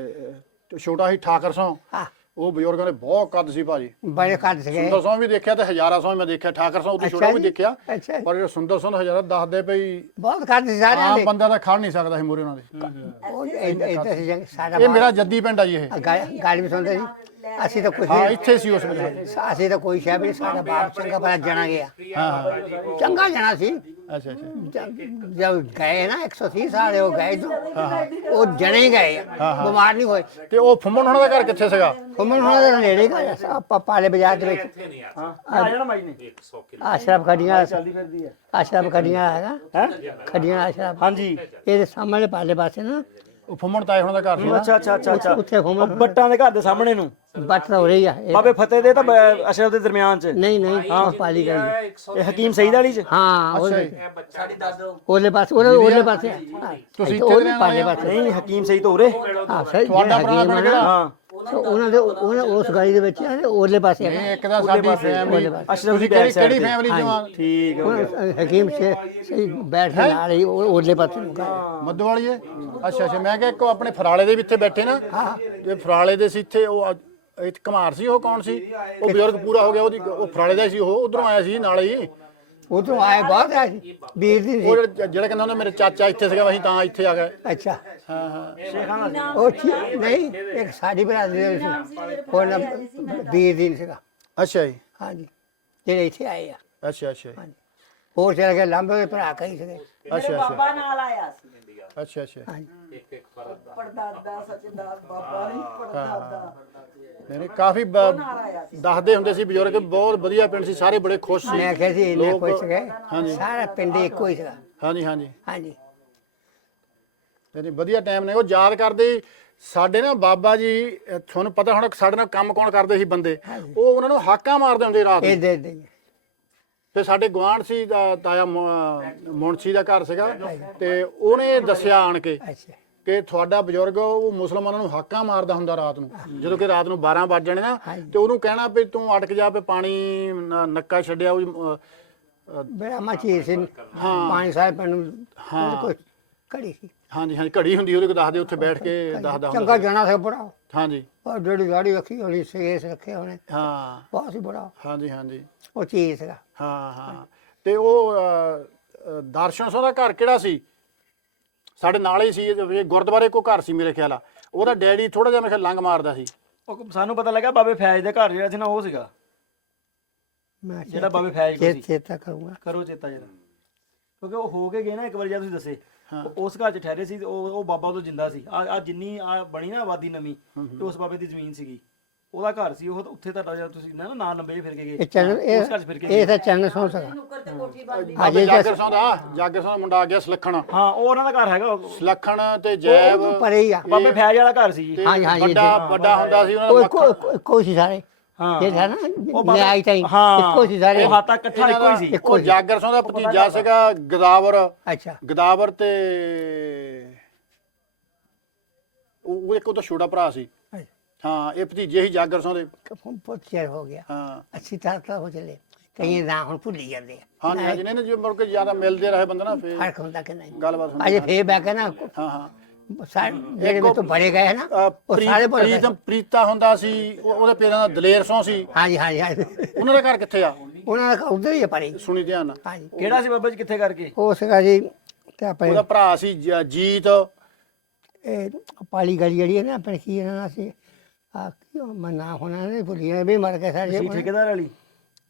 ਤੇ ਛੋਟਾ ਸੀ ਠਾਕਰ ਸੋਂ।
ਹਾਂ
ਉਹ ਬਜ਼ੁਰਗਾਂ ਦੇ ਬਹੁਤ ਕੱਦ ਸੀ ਭਾਜੀ।
ਬੜੇ ਕੱਦ ਸੀਗੇ
ਸੁੰਦਰ ਸੋਂ ਵੀ ਦੇਖਿਆ ਤੇ ਹਜ਼ਾਰਾ ਸੌ ਮੈਂ ਦੇਖਿਆ, ਠਾਕਰ ਸੌ ਉਦੋਂ ਛੋਟਾ ਵੀ ਦੇਖਿਆ,
ਅੱਛਾ
ਪਰ ਜਿਹੜਾ ਸੁੰਦਰ ਸੌ ਹਜ਼ਾਰਾ ਦੱਸਦੇ ਪਈ
ਬਹੁਤ ਕੱਦ ਸੀ ਸਾਰਿਆਂ
ਆਮ
ਦੇ
ਬੰਦਾ ਤਾਂ ਖੜ ਨਹੀਂ ਸਕਦਾ ਸੀ ਮੂਹਰੇ ਉਹਨਾਂ ਦੇ।
ਉਹ ਇੱਥੇ ਸੀ ਸਾਡਾ
ਇਹ ਮੇਰਾ ਜੱਦੀ ਪਿੰਡ ਆ ਜੀ ਇਹ।
ਗੱਲ ਵੀ ਸੁਣਦੇ ਸੀ ਅਸੀਂ ਤਾਂ ਕੁਝ
ਹਾਂ ਇੱਥੇ ਸੀ ਉਸ ਵੇਲੇ।
ਅਸੀਂ ਤਾਂ ਕੋਈ ਸ਼ੈ ਵੀ ਸਾਡਾ ਬਾਪ ਚੰਗਾ ਬੜਾ ਜਣਾ ਗਿਆ
ਹਾਂ
ਚੰਗਾ ਜਣਾ ਸੀ
ਅੱਛਾ ਅੱਛਾ।
ਜਦ ਗਏ ਨਾ 130 ਸਾਲ ਉਹ ਗਏ ਜੋ ਉਹ ਜਣੇ ਗਏ ਬਿਮਾਰ ਨਹੀਂ ਹੋਏ
ਤੇ ਉਹ ਫੁੰਮਣ ਉਹਨਾਂ ਦਾ ਘਰ ਕਿੱਥੇ ਸੀਗਾ?
ਫੁੰਮਣ ਉਹਨਾਂ ਦੇ ਨੇੜੇ ਘਰ ਪਾਲੇ ਬਾਜ਼ਾਰ ਦੇ ਵਿੱਚ
ਆ ਜਾਣਾ ਮਾਈ ਨੇ
ਆਸ਼ਰਫ ਖੜੀਆਂ
ਚੱਲਦੀ ਫਿਰਦੀ ਹੈ।
ਆਸ਼ਰਫ ਖੜੀਆਂ ਹੈਗਾ
ਹੈ
ਖੜੀਆਂ ਆਸ਼ਰਫ
ਹਾਂਜੀ।
ਇਹਦੇ ਸਾਹਮਣੇ ਪਾਲੇ ਪਾਸੇ ਨਾ
ਉਹ ਫੁੰਮਣ ਤਾਏ ਉਹਨਾਂ ਦਾ ਘਰ ਸੀ।
ਅੱਛਾ ਅੱਛਾ ਅੱਛਾ ਅੱਛਾ।
ਉੱਥੇ
ਉਹ
ਫੁੰਮਣ
ਬੱਟਾਂ ਦੇ ਘਰ ਦੇ ਸਾਹਮਣੇ ਨੂੰ
ਬੱਟ ਹੋ ਰਹੀ ਆ
ਬਾਬੇ ਫਤਿਹ ਦੇ ਤਾਂ ਅਸ਼ਰਫ ਦੇ ਦਰਮਿਆਨ ਚ।
ਨਹੀਂ ਨਹੀਂ ਹਾਂ ਪਾਲੀ ਗਈ
ਇਹ ਹਕੀਮ ਸਈਦ ਵਾਲੀ ਚ।
ਹਾਂ
ਅੱਛਾ ਜੀ।
ਉਹਲੇ ਪਾਸੇ ਉਹਲੇ ਪਾਸੇ
ਤੁਸੀਂ
ਉਹ
ਇੱਥੇ
ਪਾਲੇ ਪਾਸੇ
ਨਹੀਂ ਹਕੀਮ ਸਈਦ ਹੋਰੇ।
ਹਾਂ ਸਹੀ
ਤੁਹਾਡਾ ਪੁਰਾਣਾ ਪਿੰਡ ਕਿਹੜਾ?
ਹਾਂ
ਉਹਨਾਂ ਦੇ ਉਸ ਗਲੀ ਦੇ ਵਿੱਚ ਉਹਲੇ ਪਾਸੇ
ਨਹੀਂ ਇੱਕ ਤਾਂ ਸਾਡੀ ਫੈਮਿਲੀ।
ਅਸ਼ਰਫ ਦੀ
ਤੁਸੀਂ
ਬੈਕ ਸਾਈਡ
ਕਿਹੜੀ
ਤੇ।
ਫੈਮਿਲੀ ਚੋਂ ਆ?
ਠੀਕ ਹੈ।
ਹਕੀਮ ਸੇ ਬੈਠੇ ਨਾਲ ਹੀ ਉਹਲੇ ਪਾਸੇ ਨੂੰ
ਮੱਧੂ ਵਾਲੀ ਹੈ? ਅੱਛਾ ਅੱਛਾ। ਮੈਂ ਕਿਹਾ ਇੱਕ ਆਪਣੇ ਫਰਾਲੇ ਦੇ ਵੀ ਇੱਥੇ ਬੈਠੇ ਨਾ, ਇਹ ਫਰਾਲੇ ਦੇ ਸੀ ਇੱਥੇ, ਉਹ ਇੱਥੇ ਘਮਾਰ ਸੀ, ਉਹ ਕੌਣ ਸੀ? ਉਹ ਬਜ਼ੁਰਗ ਪੂਰਾ ਹੋ ਗਿਆ, ਉਹਦੀ ਉਹ ਫਰਾਲੇ ਦਾ ਸੀ, ਉਹ ਉਧਰੋਂ ਆਇਆ ਸੀ ਨਾਲ ਹੀ।
ਉਧਰੋਂ ਆਏ ਬਹੁਤ ਆਏ ਸੀ ਵੀਰ ਦੀ
ਉਹ ਜਿਹੜਾ ਕਹਿੰਦਾ ਹੁੰਦਾ ਮੇਰੇ ਚਾਚਾ ਇੱਥੇ ਸੀਗਾ, ਅਸੀਂ ਤਾਂ ਇੱਥੇ ਆ ਗਏ।
ਅੱਛਾ
ਹਾਂ ਹਾਂ।
ਉਹ ਨਹੀਂ ਇੱਕ ਸਾਡੀ ਬਰਾਦਰੀ ਦੇ ਸੀ ਉਹਨਾਂ ਵੀਰ ਦੀ ਸੀਗਾ
ਅੱਛਾ ਜੀ।
ਹਾਂਜੀ ਜਿਹੜੇ ਇੱਥੇ ਆਏ ਆ
ਅੱਛਾ ਅੱਛਾ ਜੀ।
ਹੋਰ ਚਲੇ ਗਏ ਲਾਂਬੇ ਦੇ ਭਰਾ ਕਈ ਸੀਗੇ
ਅੱਛਾ ਅੱਛਾ
ਬਾਬਾ ਨਾਲ ਆਇਆ ਸੀ
ਅੱਛਾ ਅੱਛਾ।
ਹਾਂਜੀ
ਪੜਦਾਦਾ ਸੱਚਦਾਰ ਬਾਬਾ ਨਹੀਂ ਪੜਦਾਦਾ
ਨਹੀਂ ਨਹੀਂ ਕਾਫੀ ਦੱਸਦੇ ਹੁੰਦੇ ਸੀ ਬਜ਼ੁਰਗ, ਬਹੁਤ ਵਧੀਆ ਪਿੰਡ ਸੀ, ਸਾਰੇ ਬੜੇ ਖੁਸ਼ ਸੀ।
ਮੈਂ ਕਿਹਾ ਸੀ ਇੰਨੇ
ਲੋਕ-
ਖੁਸ਼ ਗਏ
ਹਾਂਜੀ।
ਸਾਰਾ ਪਿੰਡ ਇੱਕੋ ਹੀ ਸੀਗਾ
ਹਾਂਜੀ ਹਾਂਜੀ।
ਹਾਂਜੀ
ਨਹੀਂ ਵਧੀਆ ਟਾਈਮ ਨੇ ਉਹ ਯਾਦ ਕਰਦੇ ਸਾਡੇ ਨਾ ਬਾਬਾ ਜੀ। ਤੁਹਾਨੂੰ ਪਤਾ ਹੁਣ ਸਾਡੇ ਨਾਲ ਕੰਮ ਕੌਣ ਕਰਦੇ ਸੀ ਬੰਦੇ, ਉਹ ਉਹਨਾਂ ਨੂੰ ਹਾਕਾਂ ਮਾਰਦੇ ਹੁੰਦੇ ਰਾਤ
ਇਹ
ਨੂੰ।
ਦੇ ਦੇ
ਤੇ ਸਾਡੇ ਗੁਆਂਢ ਸੀ ਤਾਇਆ ਮੁਨਸ਼ੀ ਦਾ ਘਰ ਸੀਗਾ, ਤੇ ਉਹਨੇ ਦੱਸਿਆ ਆਣ ਕੇ
ਅੱਛਾ
ਕਿ ਤੁਹਾਡਾ ਬਜ਼ੁਰਗ ਉਹ ਮੁਸਲਮਾਨਾਂ ਨੂੰ ਹਾਕਾਂ ਮਾਰਦਾ ਹੁੰਦਾ ਰਾਤ ਨੂੰ, ਜਦੋਂ ਕਿ ਰਾਤ ਨੂੰ 12 ਵੱਜ ਜਾਣੇ ਨਾ, ਤੇ ਉਹਨੂੰ ਕਹਿਣਾ ਵੀ ਤੂੰ ਅਟਕ ਜਾ, ਵੀ ਪਾਣੀ ਨੱਕਾ ਛੱਡਿਆ ਉਹ
ਬੜਾ ਮਚੀ ਸੀ ਪਾਣੀ ਸਾਹਿਬ ਪਿੰਡ ਨੂੰ ਕੋਈ ਕੜੀ ਸੀ
ਹਾਂਜੀ ਹਾਂਜੀ ਘੜੀ ਹੁੰਦੀ ਉਹਦੇ ਕੋਲ ਦੱਸਦੇ, ਉੱਥੇ ਬੈਠ ਕੇ ਦੱਸਦਾ ਹੁੰਦਾ।
ਚੰਗਾ ਜਾਣਾ ਸੀ ਬੜਾ
ਹਾਂਜੀ
ਔਰ ਜਿਹੜੀ ਗਾੜੀ ਰੱਖੀ ਹੋਣੀ ਸੇਸ ਰੱਖੇ ਹੋਣੇ
ਹਾਂ
ਬਹੁਤ ਸੀ ਬੜਾ
ਹਾਂਜੀ ਹਾਂਜੀ
ਉਹ ਚੀਜ਼ ਸੀਗਾ
ਹਾਂ ਹਾਂ। ਤੇ ਉਹ ਦਰਸ਼ਨ ਸਿੰਘ ਦਾ ਘਰ ਕਿਹੜਾ ਸੀ? ਸਾਡੇ ਨਾਲ ਹੀ ਸੀ, ਗੁਰਦੁਆਰੇ ਕੋ ਘਰ ਸੀ ਮੇਰੇ ਖਿਆਲ ਆ। ਉਹਦਾ ਡੈਡੀ ਥੋੜਾ ਜਿਹਾ ਮੇਰੇ ਖਿਆਲ ਲੰਘ ਮਾਰਦਾ ਸੀ।
ਉਹ ਸਾਨੂੰ ਪਤਾ ਲੱਗਾ ਬਾਬੇ ਫੈਜ਼ ਦੇ ਘਰ ਜਿਹੜਾ ਸੀ ਨਾ ਉਹ ਸੀਗਾ,
ਮੈਂ
ਜਿਹੜਾ ਬਾਬੇ ਫੈਜ਼ ਕੋਲ ਸੀ।
ਚੇਤਾ ਕਰੂੰਗਾ
ਕਰੋ ਚੇਤਾ ਜਰਾ, ਕਿਉਂਕਿ ਉਹ ਹੋ ਕੇ ਗਏ ਨਾ ਇੱਕ ਵਾਰ ਜਦ ਤੁਸੀਂ ਦੱਸੇ ਉਸ ਘਰ 'ਚ ਠਹਿਰੇ ਸੀ, ਤੇ ਉਹ ਬਾਬਾ ਉਦੋਂ ਜਿੰਦਾ ਸੀ। ਆ ਜਿੰਨੀ ਆ ਬਣੀ ਨਾ ਆਬਾਦੀ ਨਵੀਂ, ਤੇ ਉਸ ਬਾਬੇ ਦੀ ਜ਼ਮੀਨ ਸੀਗੀ, ਉਹਦਾ ਘਰ ਸੀ ਉਹ। ਉੱਥੇ ਤੁਹਾਡਾ ਜਦ ਤੁਸੀਂ ਨਾ ਲੰਬੇ ਫਿਰ ਕੇ
ਇਹ
ਗਏ
ਚੰਨ
ਉਸ ਘਰ 'ਚ ਫਿਰ ਕੇ
ਇਹ ਤਾਂ ਚੰਨ ਸੌ ਸਕਾ
ਨੁੱਕਰ ਤੇ ਕੋਠੀ ਬੰਦੀ
ਬਾਬੇ ਜਾਗਰ ਸਿੰਘ ਦਾ ਮੁੰਡਾ ਆ ਗਿਆ ਸੁਲੱਖਣ।
ਹਾਂ ਉਹ ਉਹਨਾਂ ਦਾ ਘਰ ਹੈਗਾ।
ਸੁਲੱਖਣ ਤੇ ਜੈਬ
ਉਹ ਪਰੇ ਹੀ ਆ
ਬਾਬੇ ਫੈਜ਼ ਵਾਲਾ ਘਰ ਸੀ ਜੀ।
ਤੇ
ਹਾਂਜੀ, ਹਾਂਜੀ,
ਵੱਡਾ ਹੁੰਦਾ ਸੀ ਉਹਨਾਂ
ਉਹ
ਦਾ ਮੱਖਣ।
ਇੱਕੋ ਸੀ ਸਾਰੇ
ਹਾਂ
ਇਹ ਹੈ ਨਾ
ਬਾਬਾ-
ਨਿਆਈ ਤਾਈ
ਹਾਂ
ਇੱਕੋ ਸੀ ਸਾਰੇ
ਉਹ ਹਾਤਾ ਇਕੱਠਾ ਇੱਕੋ ਹੀ ਸੀ।
ਉਹ ਜਾਗਰ ਸਿੰਘ ਦਾ ਭਤੀਜਾ ਸੀਗਾ ਗਦਾਵਰ।
ਅੱਛਾ
ਗਦਾਵਰ ਤੇ ਉਹ ਇੱਕ ਉਹਦਾ ਛੋਟਾ ਭਰਾ ਸੀ। ਹਾਂ ਇਹ ਭਤੀਜੇ ਹੀ ਜਾਗਰ ਸਿੰਘ ਦੇ।
ਬਹੁਤ ਚਿਰ ਹੋ ਗਿਆ
ਹਾਂ
ਅੱਛੀ ਤਰ੍ਹਾਂ ਹੋ ਚਲੇ ਕਈ ਨਾ ਹੁਣ ਭੁੱਲੀ ਜਾਂਦੇ ਆ
ਹਾਂਜੀ ਹਾਂਜੀ। ਨਹੀਂ ਜੇ ਮੁੜ ਕੇ ਜ਼ਿਆਦਾ ਮਿਲਦੇ ਰਹੇ ਬੰਦੇ ਨਾ ਫੇਰ
ਫਰਕ ਹੁੰਦਾ ਕਿ ਨਹੀਂ
ਗੱਲਬਾਤ ਹੁੰਦੀ।
ਅਜੇ ਫੇਰ ਬੈ ਕੇ ਨਾ
ਹਾਂ ਹਾਂ।
ਜਿਹੜੇ ਮੇਰੇ ਤੋਂ ਬੜੇ ਗਏ ਨਾ ਉਹ ਸਾਰੇ ਭੁੱਲ ਗਏ
ਪ੍ਰੀਤਾ ਹੁੰਦਾ ਸੀ, ਉਹਦੇ ਪੇਰਾਂ ਦਾ ਦਲੇਰ ਸਿੰਘ ਸੀ।
ਹਾਂਜੀ ਹਾਂਜੀ ਹਾਂਜੀ
ਉਹਨਾਂ ਦਾ ਘਰ ਕਿੱਥੇ ਆ?
ਉਹਨਾਂ ਦਾ ਉਧਰ ਹੀ ਆ ਪਰੇ
ਸੁਣੀ ਧਿਆਨ ਨਾਲ।
ਹਾਂਜੀ
ਕਿਹੜਾ ਸੀ ਬਾਬਾ ਜੀ ਕਿੱਥੇ ਕਰਕੇ?
ਉਹ ਸੀਗਾ ਜੀ ਤੇ ਆਪਣੇ
ਉਹਦਾ ਭਰਾ ਸੀ ਜੀਤ।
ਇਹ ਪਾਲੀ ਗਲੀ ਜਿਹੜੀ ਹੈ ਨਾ ਆਪਣੇ ਕੀ ਇਹਨਾਂ ਸੀ ਆ ਕੀ ਮੈਂ ਨਾ ਹੋਣਾ ਨਹੀਂ ਭੁੱਲਿਆ ਵੀ ਮਰ ਗਏ ਸਾਰੇ
ਸੀ ਠੇਕੇਦਾਰ ਵਾਲੀ।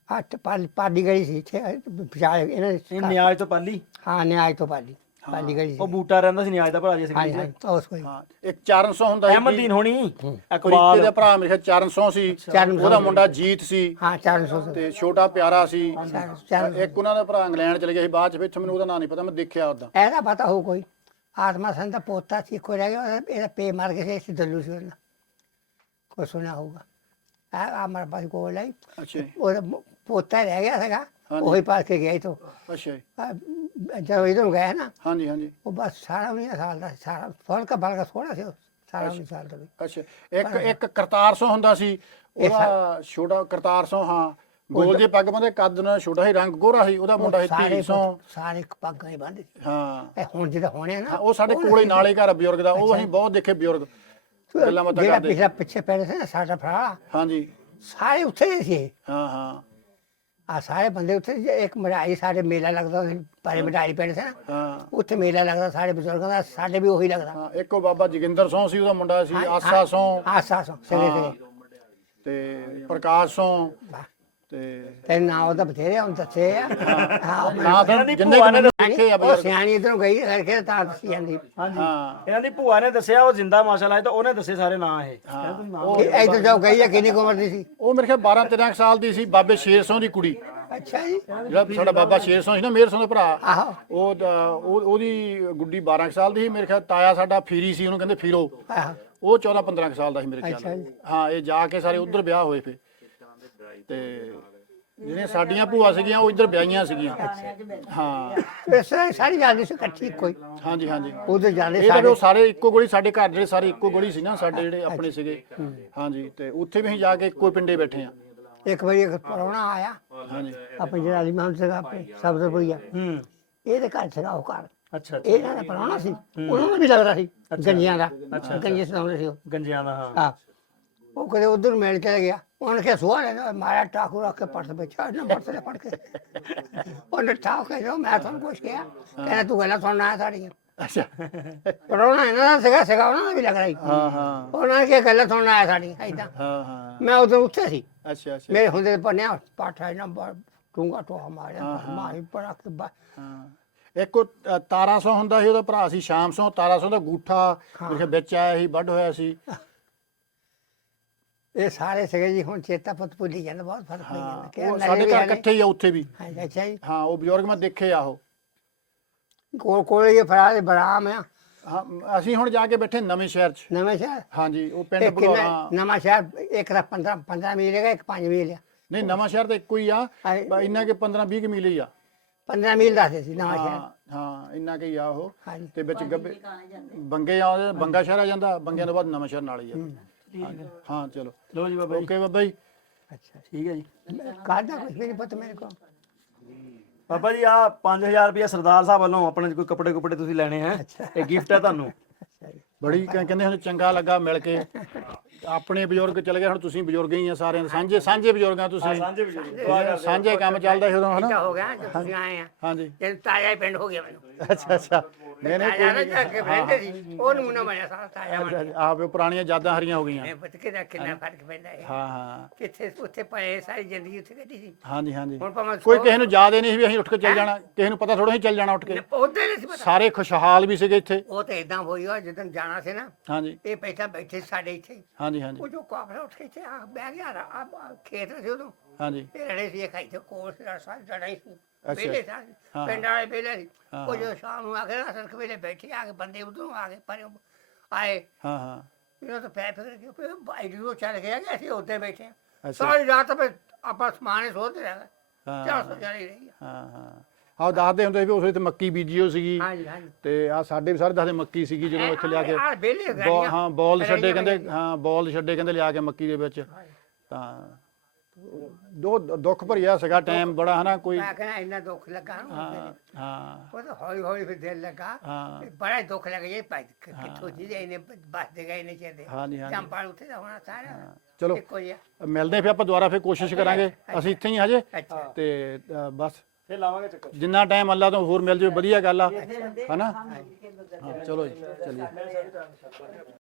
ਪਾਲੀ ਗਲੀ ਸੀ ਇੱਥੇ ਵਿਚਾਲੇ ਇਹਨਾਂ
ਇਹ
ਦੇ
ਨਿਆਜ ਤੋਂ ਪਾਲੀ
ਹਾਂ ਨਿਆਜ ਤੋਂ ਪਾਲੀ ਗਲੀ ਸੀ
ਉਹ ਬੂਟਾ ਰਹਿੰਦਾ ਸੀ ਨਿਆਜ ਦਾ ਭਰਾ ਜੀ
ਹਾਂਜੀ
ਸੀ
ਹਾਂਜੀ ਉਸ ਕੋਈ
ਹਾਂ ਇੱਕ 400 ਹੁੰਦਾ ਸੀ
ਅਹਿਮਦੀਨ ਹੋਣੀ
ਪ੍ਰੀਤੇ
ਇਕਬਾਲ
ਦਾ ਭਰਾ ਮੇਰੇ ਖਿਆਲ 400 ਸੀ
400
ਉਹਦਾ ਮੁੰਡਾ ਜੀਤ ਸੀ
ਹਾਂ 400
ਤੇ ਛੋਟਾ ਪਿਆਰਾ ਸੀ
400
ਇੱਕ ਉਹਨਾਂ ਦਾ ਭਰਾ ਇੰਗਲੈਂਡ ਚਲੇ ਗਿਆ ਸੀ ਬਾਅਦ ਚ ਵਿੱਚ ਮੈਨੂੰ ਉਹਦਾ ਨਾਂ ਨਹੀਂ ਪਤਾ ਮੈਂ ਦੇਖਿਆ ਉਦਾਂ
ਇਹਦਾ ਪਤਾ ਹੋ ਕੋਈ ਆਤਮਾ ਸੰਤ ਦਾ ਪੋਤਾ ਸੀ ਕੋਈ ਰਹਿ ਗਿਆ ਇਹਦਾ ਪੇ ਮਾਰ ਕੇ ਸੀ ਦੱਲੂ ਸੀ ਉਹਨਾਂ ਕੋਈ ਸੁਣਿਆ ਹੋਊਗਾ ਆ ਮਾਰ ਪਾਸ ਕੋਲ ਆਈ
ਅੱਛਾ ਜੀ,
ਉਹਦਾ ਪੋਤਾ ਰਹਿ ਗਿਆ ਸੀਗਾ
ਹਾਂਜੀ।
ਉਹੀ ਪਾਸ ਕੇ ਗਿਆ ਇਥੋਂ
ਅੱਛਾ ਜੀ,
ਜਦੋਂ ਇਧਰੋਂ ਗਿਆ ਨਾ
ਹਾਂਜੀ ਹਾਂਜੀ
ਉਹ ਬਸ 18 ਸਾਲ ਦਾ ਸੀ, ਸਾਰਾ ਫਲਕਾ ਬਲਕਾ ਥੋੜਾ ਸੀ 18 ਸਾਲ ਦਾ ਵੀ
ਅੱਛਾ ਇੱਕ ਕਰਤਾਰ ਸਿੰਘ ਹੁੰਦਾ ਸੀ ਉਹਦਾ ਛੋਟਾ ਕਰਤਾਰ ਸਿੰਘ ਹਾਂ ਗੋਲ ਜੇ ਪੱਗ ਬੰਦੇ ਕੱਦ ਨਾਲ ਛੋਟਾ ਹੀ ਰੰਗ ਗੋਰਾ ਸੀ ਉਹਦਾ ਮੁੰਡਾ ਸੀ
ਸਾਰੇ
ਧੀਰ ਸਿੰਘ
ਸਾਰੇ ਪੱਗਾਂ ਹੀ ਬੰਨ੍ਹਦੇ ਸੀ
ਹਾਂ
ਇਹ ਹੁਣ ਜਿਹੜਾ ਹੋਣੇ ਨਾ
ਹਾਂ, ਉਹ ਸਾਡੇ ਕੋਲੇ ਨਾਲੇ ਘਰ ਆ ਬਜ਼ੁਰਗ ਦਾ ਉਹ ਅਸੀਂ ਬਹੁਤ ਦੇਖੇ ਬਜ਼ੁਰਗ ਗੱਲਾਂ ਬਾਤਾਂ
ਜਿਹੜਾ
ਕਰਦੇ
ਪਿਛਲਾ ਪਿੱਛੇ ਪੈਣੇ ਸੀ ਨਾ ਸਾਡਾ ਭਰਾ
ਹਾਂਜੀ
ਸਾਰੇ ਉੱਥੇ ਹੀ ਸੀ
ਹਾਂ ਹਾਂ
ਆ ਸਾਰੇ ਬੰਦੇ ਉੱਥੇ ਸੀ। ਇੱਕ ਮੜਾਈ ਸਾਡੇ ਮੇਲਾ ਲੱਗਦਾ ਸੀ ਪਰੇ ਮੜਾਈ ਪਿੰਡ ਸੀ ਨਾ
ਹਾਂ
ਉੱਥੇ ਮੇਲਾ ਲੱਗਦਾ ਸਾਰੇ ਬਜ਼ੁਰਗਾਂ ਦਾ ਸਾਡੇ ਵੀ ਉਹੀ ਲੱਗਦਾ
ਹਾਂ ਇੱਕ ਉਹ ਬਾਬਾ ਜੋਗਿੰਦਰ ਸਿੰਘ ਸੀ ਉਹਦਾ ਮੁੰਡਾ ਸੀ ਆਸਾ ਸਿੰਘ
ਆਸਾ ਸੋ ਸਗੇ
ਹਾਂ।
ਸਗੇ
ਤੇ ਪ੍ਰਕਾਸ਼ ਸਿੰਘ ਤੇ
ਤੇ ਨਾ ਉਹਦਾ ਬਥੇਰੇ ਹੁਣ ਦੱਸੇ ਆ ਹਾਂ
ਨਾ ਤਾਂ ਜਿੰਨੇ ਕੁ ਮੈਨੂੰ ਦੇਖੇ ਆ
ਉਹ
ਬਜ਼ੁਰਗ
ਸਿਆਣੀ ਇਧਰੋਂ ਗਈ ਕਰਕੇ ਤਾਂ ਦੱਸੀ ਜਾਂਦੀ
ਹਾਂਜੀ
ਹਾਂ
ਇਹਨਾਂ ਦੀ ਭੂਆ ਨੇ ਦੱਸਿਆ ਉਹ ਜਿੰਦਾ ਮਾਸ਼ਾਅੱਲਾ ਤਾਂ ਉਹਨੇ ਦੱਸੇ ਸਾਰੇ ਨਾਂ ਇਹ ਕਹਿੰਦੇ ਤੁਸੀਂ ਨਾਮ
ਇਹ ਇੱਧਰ ਜਾਓ ਗਈ ਆ ਕਿੰਨੀ ਕੁ ਉਮਰ ਦੀ ਸੀ
ਉਹ ਮੇਰੇ ਖਿਆਲ 12 13 ਸਾਲ ਦੀ ਸੀ ਬਾਬੇ ਸ਼ੇਰ ਸਿੰਘ ਦੀ ਕੁੜੀ
ਅੱਛਾ ਜੀ
ਜਿਹੜਾ ਸਾਡਾ ਬਾਬਾ ਸ਼ੇਰ ਸਿੰਘ ਸੀ ਨਾ ਮੇਰ ਸਿੰਘ ਦਾ ਭਰਾ
ਆਹੋ
ਉਹਦੀ ਗੁੱਡੀ 12 ਸਾਲ ਦੀ ਸੀ ਮੇਰੇ ਖਿਆਲ ਤਾਇਆ ਸਾਡਾ ਫੀਰੀ ਸੀ ਉਹਨੂੰ ਕਹਿੰਦੇ ਫੀਰੋ
ਆਹੋ
ਉਹ 14 15 ਸਾਲ ਦਾ ਸੀ ਮੇਰੇ
ਅੱਛਾ
ਖਿਆਲ
ਜੀ।
ਹਾਂ ਇਹ ਜਾ ਕੇ ਸਾਰੇ ਉਧਰ ਵਿਆਹ ਹੋਏ ਫੇ ਤੇ ਜਿਹੜੀਆਂ ਸਾਡੀਆਂ ਭੂਆ ਸੀਗੀਆਂ ਉਹ ਇੱਧਰ ਵਿਆਹੀਆਂ ਸੀਗੀਆਂ ਹਾਂ
ਇਸ ਤਰ੍ਹਾਂ ਹੀ ਸਾਰੀ ਜਾਂਦੀ ਸੀ ਇਕੱਠੀ ਕੋਈ
ਹਾਂਜੀ ਹਾਂਜੀ
ਉਧਰ ਜਾਂਦੇ
ਇਹ ਤਾਂ
ਸਾਰੇ
ਉਹ ਸਾਰੇ ਇੱਕੋ ਗਲੀ ਸਾਡੇ ਘਰ ਜਿਹੜੇ ਸਾਰੇ ਇੱਕੋ ਗਲੀ ਸੀ ਨਾ ਸਾਡੇ ਜਿਹੜੇ ਆਪਣੇ ਸੀਗੇ ਹਾਂਜੀ ਤੇ ਉੱਥੇ ਵੀ ਅਸੀਂ ਜਾ ਕੇ ਇੱਕੋ ਪਿੰਡੇ ਬੈਠੇ ਆ
ਇੱਕ ਵਾਰੀ ਇੱਕ ਪ੍ਰਾਹੁਣਾ ਆਇਆ
ਹਾਂਜੀ
ਆਪਣੇ ਜਿਹੜਾ ਅਲੀ ਮੁਹੰਮਦ ਸੀਗਾ ਆਪਣੇ ਸਬਜ਼ਪੁਰੀਆ
ਹੂੰ
ਇਹਦੇ ਘਰ ਸੀਗਾ ਉਹ ਘਰ
ਅੱਛਾ
ਇਹ ਇਹਨਾਂ ਦਾ ਪ੍ਰਾਹੁਣਾ ਸੀ ਉਹਨਾਂ ਨੂੰ ਵੀ ਲੱਗਦਾ ਸੀ ਗੰਜੀਆਂ ਦਾ ਗੰਜੇ ਸੁਣਾਉਂਦੇ ਸੀ ਉਹ
ਗੰਜਿਆਂ ਦਾ ਹਾਂ
ਹਾਂ ਉਹ ਕਦੇ ਉਧਰ ਮਿਲ ਕੇ ਗਿਆ ਉਹਨੇ ਕਿਹਾ ਸੁਆ ਲੈਣਾ ਮਾਰਾ ਟਾਕੂ ਰੱਖ ਕੇ ਪੜਤ ਬੈਠਾ ਨਾ ਪੜਤ ਫੜ ਕੇ ਉਹਨੇ ਠਾਕ ਕੇ ਜੋ ਮੈਂ ਤੁਹਾਨੂੰ ਕੁਛ ਕਿਹਾ ਕਹਿੰਦਾ ਤੂੰ ਗੱਲਾਂ ਸੁਣਨਾ ਹੈ ਸਾਡੀਆਂ
ਅੱਛਾ
ਪ੍ਰਾਹੁਣਾ ਇਹਨਾਂ ਦਾ ਸੀਗਾ ਉਹਨਾਂ ਦਾ ਵੀ ਲੱਗ ਰਿਹਾ ਸੀ
ਹਾਂ ਹਾਂ
ਉਹਨਾਂ ਨੇ ਕਿਹਾ ਗੱਲਾਂ ਸੁਣਨਾ ਹੈ ਸਾਡੀਆਂ ਏਦਾਂ
ਹਾਂ ਹਾਂ
ਮੈਂ ਉਧਰ ਉੱਥੇ ਸੀ
ਅੱਛਾ ਅੱਛਾ
ਮੇਰੇ ਹੁੰਦੇ ਪੜਿਆ ਪਾਠਾ ਨਾ ਟੂੰਗਾ ਟੋਹਾ ਮਾਰਿਆ ਮਾਰੀ ਪੜਾ ਕੇ
ਹਾਂ ਇੱਕ ਉਹ ਤਾਰਾ ਸਿੰਘ ਹੁੰਦਾ ਸੀ ਉਹਦਾ ਭਰਾ ਸੀ ਸ਼ਾਮ ਸਿੰਘ ਤਾਰਾ ਸਿੰਘ ਦਾ ਗੂਠਾ ਮੇਰੇ ਖਿਆਲ ਵਿੱਚ ਆਇਆ ਸੀ ਵੱਢ ਹੋਇਆ ਸੀ
ਇਹ ਸਾਰੇ ਸੀਗੇ ਜੀ ਹੁਣ ਚੇਤਾ ਪੁੱਤ ਭੁੱਲੀ ਜਾਂਦਾ ਬਹੁਤ ਫਰਕ ਪਈ
ਹਾਂ
ਜਾਂਦਾ ਕਿ
ਉਹ ਸਾਡੇ ਘਰ ਇਕੱਠੇ ਹੀ ਆ ਉੱਥੇ ਵੀ
ਹਾਂ ਅੱਛਾ ਜੀ
ਹਾਂ ਉਹ ਬਜ਼ੁਰਗ ਮੈਂ ਦੇਖੇ ਆ ਉਹ
ਕੋਲ ਇਹ ਫਰਾ ਦੇ ਬਰਾਮ ਆ
ਹਾਂ ਅਸੀਂ ਹੁਣ ਜਾ ਕੇ ਬੈਠੇ ਨਵੇਂ ਸ਼ਹਿਰ 'ਚ
ਨਵੇਂ ਸ਼ਹਿਰ
ਹਾਂਜੀ ਉਹ
ਇਹ
ਪਿੰਡ
ਕਿੰਨਾ
ਭਗੌੜਾ
ਨਵਾਂ ਸ਼ਹਿਰ ਇੱਕ ਦਾ 15 ਮੀਲ ਹੈਗਾ ਇੱਕ 5 ਮੀਲ ਆ
ਨਹੀਂ ਨਵਾਂ ਸ਼ਹਿਰ ਤਾਂ ਇੱਕੋ ਹੀ ਆ ਇੰਨਾ ਕਿ 15 20 ਮੀਲ ਹੀ ਆ
15 ਮੀਲ ਦੱਸਦੇ ਸੀ ਨਵਾਂ ਸ਼ਹਿਰ
ਹਾਂ ਹਾਂ ਇੰਨਾ ਕਿ ਹੀ ਆ ਉਹ
ਹਾਂਜੀ
ਤੇ ਵਿੱਚ ਗੱਬੇ ਬੰਗੇ ਆ ਬੰਗਾ ਸ਼ਹਿਰ ਆ ਜਾਂਦਾ ਬੰਗਿਆਂ ਤੋਂ ਬਾਅਦ ਨਵਾਂ ਸ਼ਹਿਰ ਨਾਲ ਹੀ ਆ ਹਾਂ ਚਲੋ
ਲੋ ਜੀ ਬਾਬਾ ਜੀ
ਓਕੇ ਬਾਬਾ ਜੀ
ਅੱਛਾ
ਠੀਕ ਹੈ ਜੀ
ਕਾਹਦਾ ਕੁਝ ਵੀ ਨਹੀਂ ਪਤਾ ਮੇਰੇ ਕੋਲ
ਬਾਬਾ ਜੀ ਆ 5000 ਰੁਪਏ ਸਰਦਾਰ ਸਾਹਿਬ ਵੱਲੋਂ ਆਪਣੇ ਕੋਈ ਕੱਪੜੇ ਕੁਪੜੇ ਤੁਸੀਂ ਲੈਣੇ ਹੈ ਇਹ ਗਿਫਟ ਹੈ ਤੁਹਾਨੂੰ
ਅੱਛਾ ਜੀ
ਬੜੀ ਕਹਿੰਦੇ ਹੁਣ ਚੰਗਾ ਲੱਗਾ ਮਿਲ ਕੇ ਆਪਣੇ ਬਜ਼ੁਰਗ ਚਲੇ ਗਏ ਹੁਣ ਤੁਸੀਂ ਬਜ਼ੁਰਗ ਹੀ ਆ ਸਾਰਿਆਂ ਦੇ ਸਾਂਝੇ ਬਜ਼ੁਰਗਾਂ ਤੁਸੀਂ ਸਾਂਝੇ ਕੰਮ ਚੱਲਦਾ ਸੀ ਉਦੋਂ
ਤਾਂ
ਹਨਾ
ਹੋ ਗਿਆ ਜਦ ਤੁਸੀਂ ਆਏ ਆ
ਹਾਂਜੀ
ਜੇ ਤਾਇਆ ਹੀ ਪਿੰਡ ਹੋ ਗਿਆ ਮੈਨੂੰ
ਅੱਛਾ ਅੱਛਾ ਨਹੀਂ ਨਹੀਂ
ਤਾਇਆ ਨਾ ਜਾ ਕੇ ਬੈਠੇ ਸੀ ਉਹ ਨਮੂਨਾ ਬਣਿਆ ਸਾਰਾ ਤਾਇਆ ਬਣ
ਆਪ ਪੁਰਾਣੀਆਂ ਯਾਦਾਂ ਹਰੀਆਂ ਹੋ ਗਈਆਂ
ਇਹ ਪਤਾ ਕਿੰਨਾ ਫਰਕ ਪੈਂਦਾ ਹੈ
ਹਾਂ ਹਾਂ
ਕਿੱਥੇ ਉੱਥੇ ਪਏ ਸਾਰੀ ਜ਼ਿੰਦਗੀ ਉੱਥੇ ਕੱਢੀ ਸੀ
ਹਾਂਜੀ ਹਾਂਜੀ
ਹੁਣ ਭਾਵੇਂ
ਕੋਈ ਕਿਸੇ ਨੂੰ ਯਾਦ ਹੀ ਨਹੀਂ ਸੀ ਵੀ ਅਸੀਂ ਉੱਠ ਕੇ ਚੱਲ ਜਾਣਾ ਕਿਸੇ ਨੂੰ ਪਤਾ ਥੋੜਾ ਹੀ ਚੱਲ ਜਾਣਾ ਉੱਠ ਕੇ
ਉਹਦੇ ਨਹੀਂ ਸੀ ਪਤਾ
ਸਾਰੇ ਖੁਸ਼ਹਾਲ ਵੀ ਸੀਗੇ ਇੱਥੇ
ਉਹ ਤਾਂ ਇਦਾਂ ਹੋਈ ਆ ਜਦੋਂ ਜਾਣਾ ਸੀ ਨਾ
ਹਾਂਜੀ
ਇਹ ਪਹਿਲਾਂ ਬੈਠੇ ਸੀ ਸਾਡੇ ਇੱਥੇ ਹੀ।
ਹਾਂਜੀ ਹਾਂਜੀ
ਉਹ ਜੋ ਕਾਫਲਾ ਉੱਠ ਕੇ ਇੱਥੇ ਆ ਬਹਿ ਗਿਆ ਆ ਖੇਤ ਸੀ ਉਦੋਂ
ਹਾਂਜੀ
ਇਹ ਰੜੇ ਸੀ ਖਾਈ ਤੇ ਕੋਲ ਸੀ ਸਾਰੀ ਜੜਾ ਹੀ ਸੀ
ਅੱਛਾ।
ਪਹਿਲੇ ਸਾਲ
ਹਾਂ।
ਪਿੰਡ ਵਾਲੇ ਪਹਿਲੇ ਸੀ
ਹਾਂ,
ਉਹ ਜੋ ਸ਼ਾਮ ਨੂੰ ਆ ਕੇ ਨਾ ਸੜਕ ਵੇਲੇ ਬੈਠੇ ਆ ਕੇ ਬੰਦੇ ਉਧਰੋਂ ਆ ਕੇ ਪਰ ਆਏ
ਹਾਂ ਹਾਂ
ਇਹਨਾਂ ਤੋਂ ਪੈ ਫਿਕਰ ਕਿ ਕੋਈ ਬਾਈਕ ਨੂੰ ਚੱਲ ਗਿਆ ਕਿ ਅਸੀਂ ਉੱਤੇ ਬੈਠੇ ਹਾਂ।
ਅੱਛਾ।
ਸਾਰੀ ਰਾਤ ਆਪਾਂ ਸਮਾਨੇ ਸੋਚਦੇ ਰਹੇ
ਹਾਂ।
400 ਜਾਰੀ ਰਹੀ ਆ।
ਹਾਂ ਹਾਂ ਆਹ ਦੱਸਦੇ ਹੁੰਦੇ ਸੀ ਵੀ ਉਸ ਵੇਲੇ ਤੇ ਮੱਕੀ ਬੀਜੀ ਹੋ ਸੀਗੀ
ਹਾਂਜੀ ਹਾਂਜੀ
ਤੇ ਆ ਸਾਡੇ ਵੀ ਸਾਰੇ ਦੱਸਦੇ ਮੱਕੀ ਸੀਗੀ ਜਦੋਂ ਇੱਥੇ ਲਿਆ ਕੇ
ਆ ਬੇਲੇ
ਹਾਂ ਬੋਲ ਛੱਡੇ ਕਹਿੰਦੇ ਹਾਂ ਬੋਲ ਛੱਡੇ ਕਹਿੰਦੇ ਲਿਆ ਕੇ ਮੱਕੀ ਦੇ ਵਿੱਚ ਤਾਂ ਦੋ ਦੁੱਖ ਭਰਿਆ ਸੀਗਾ ਟਾਈਮ ਬੜਾ ਹਨਾ ਕੋਈ
ਮੈਂ ਕਹਿੰਦਾ ਇੰਨਾ ਦੁੱਖ ਲੱਗਾ ਨਾ
ਹਾਂ ਹਾਂ
ਉਹ ਤਾਂ ਹੌਲੀ ਹੌਲੀ ਫਿਰ ਦਿਲ ਲੱਗਾ
ਹਾਂ
ਤੇ ਬੜਾ ਦੁੱਖ ਲੱਗ ਗਿਆ ਭਾਈ ਕਿੱਥੋਂ ਜੀ ਇਹਨੇ ਬਸਦੇ ਗਏ ਨੇ ਚੇਦੇ
ਹਾਂਜੀ ਹਾਂਜੀ
ਚੰਪਾਲ ਉੱਥੇ ਦਾ ਹੋਣਾ ਸਾਰਾ
ਚਲੋ
ਇੱਕੋ ਜਿਹਾ
ਮਿਲਦੇ ਫਿਰ ਆਪਾਂ ਦੁਬਾਰਾ ਫਿਰ ਕੋਸ਼ਿਸ਼ ਕਰਾਂਗੇ ਅਸੀਂ ਇੱਥੇ ਹੀ ਹਜੇ
ਅੱਛਾ
ਤੇ ਬਸ
ਫੇਰ ਲਾਵਾਂਗੇ ਚੱਕਰ
ਜਿੰਨਾ ਟਾਈਮ ਅੱਲਾ ਤੋਂ ਹੋਰ ਮਿਲ ਜਾਵੇ ਵਧੀਆ ਗੱਲ ਆ ਹਨਾ ਹਾਂ ਚਲੋ ਜੀ ਚੱਲੀਏ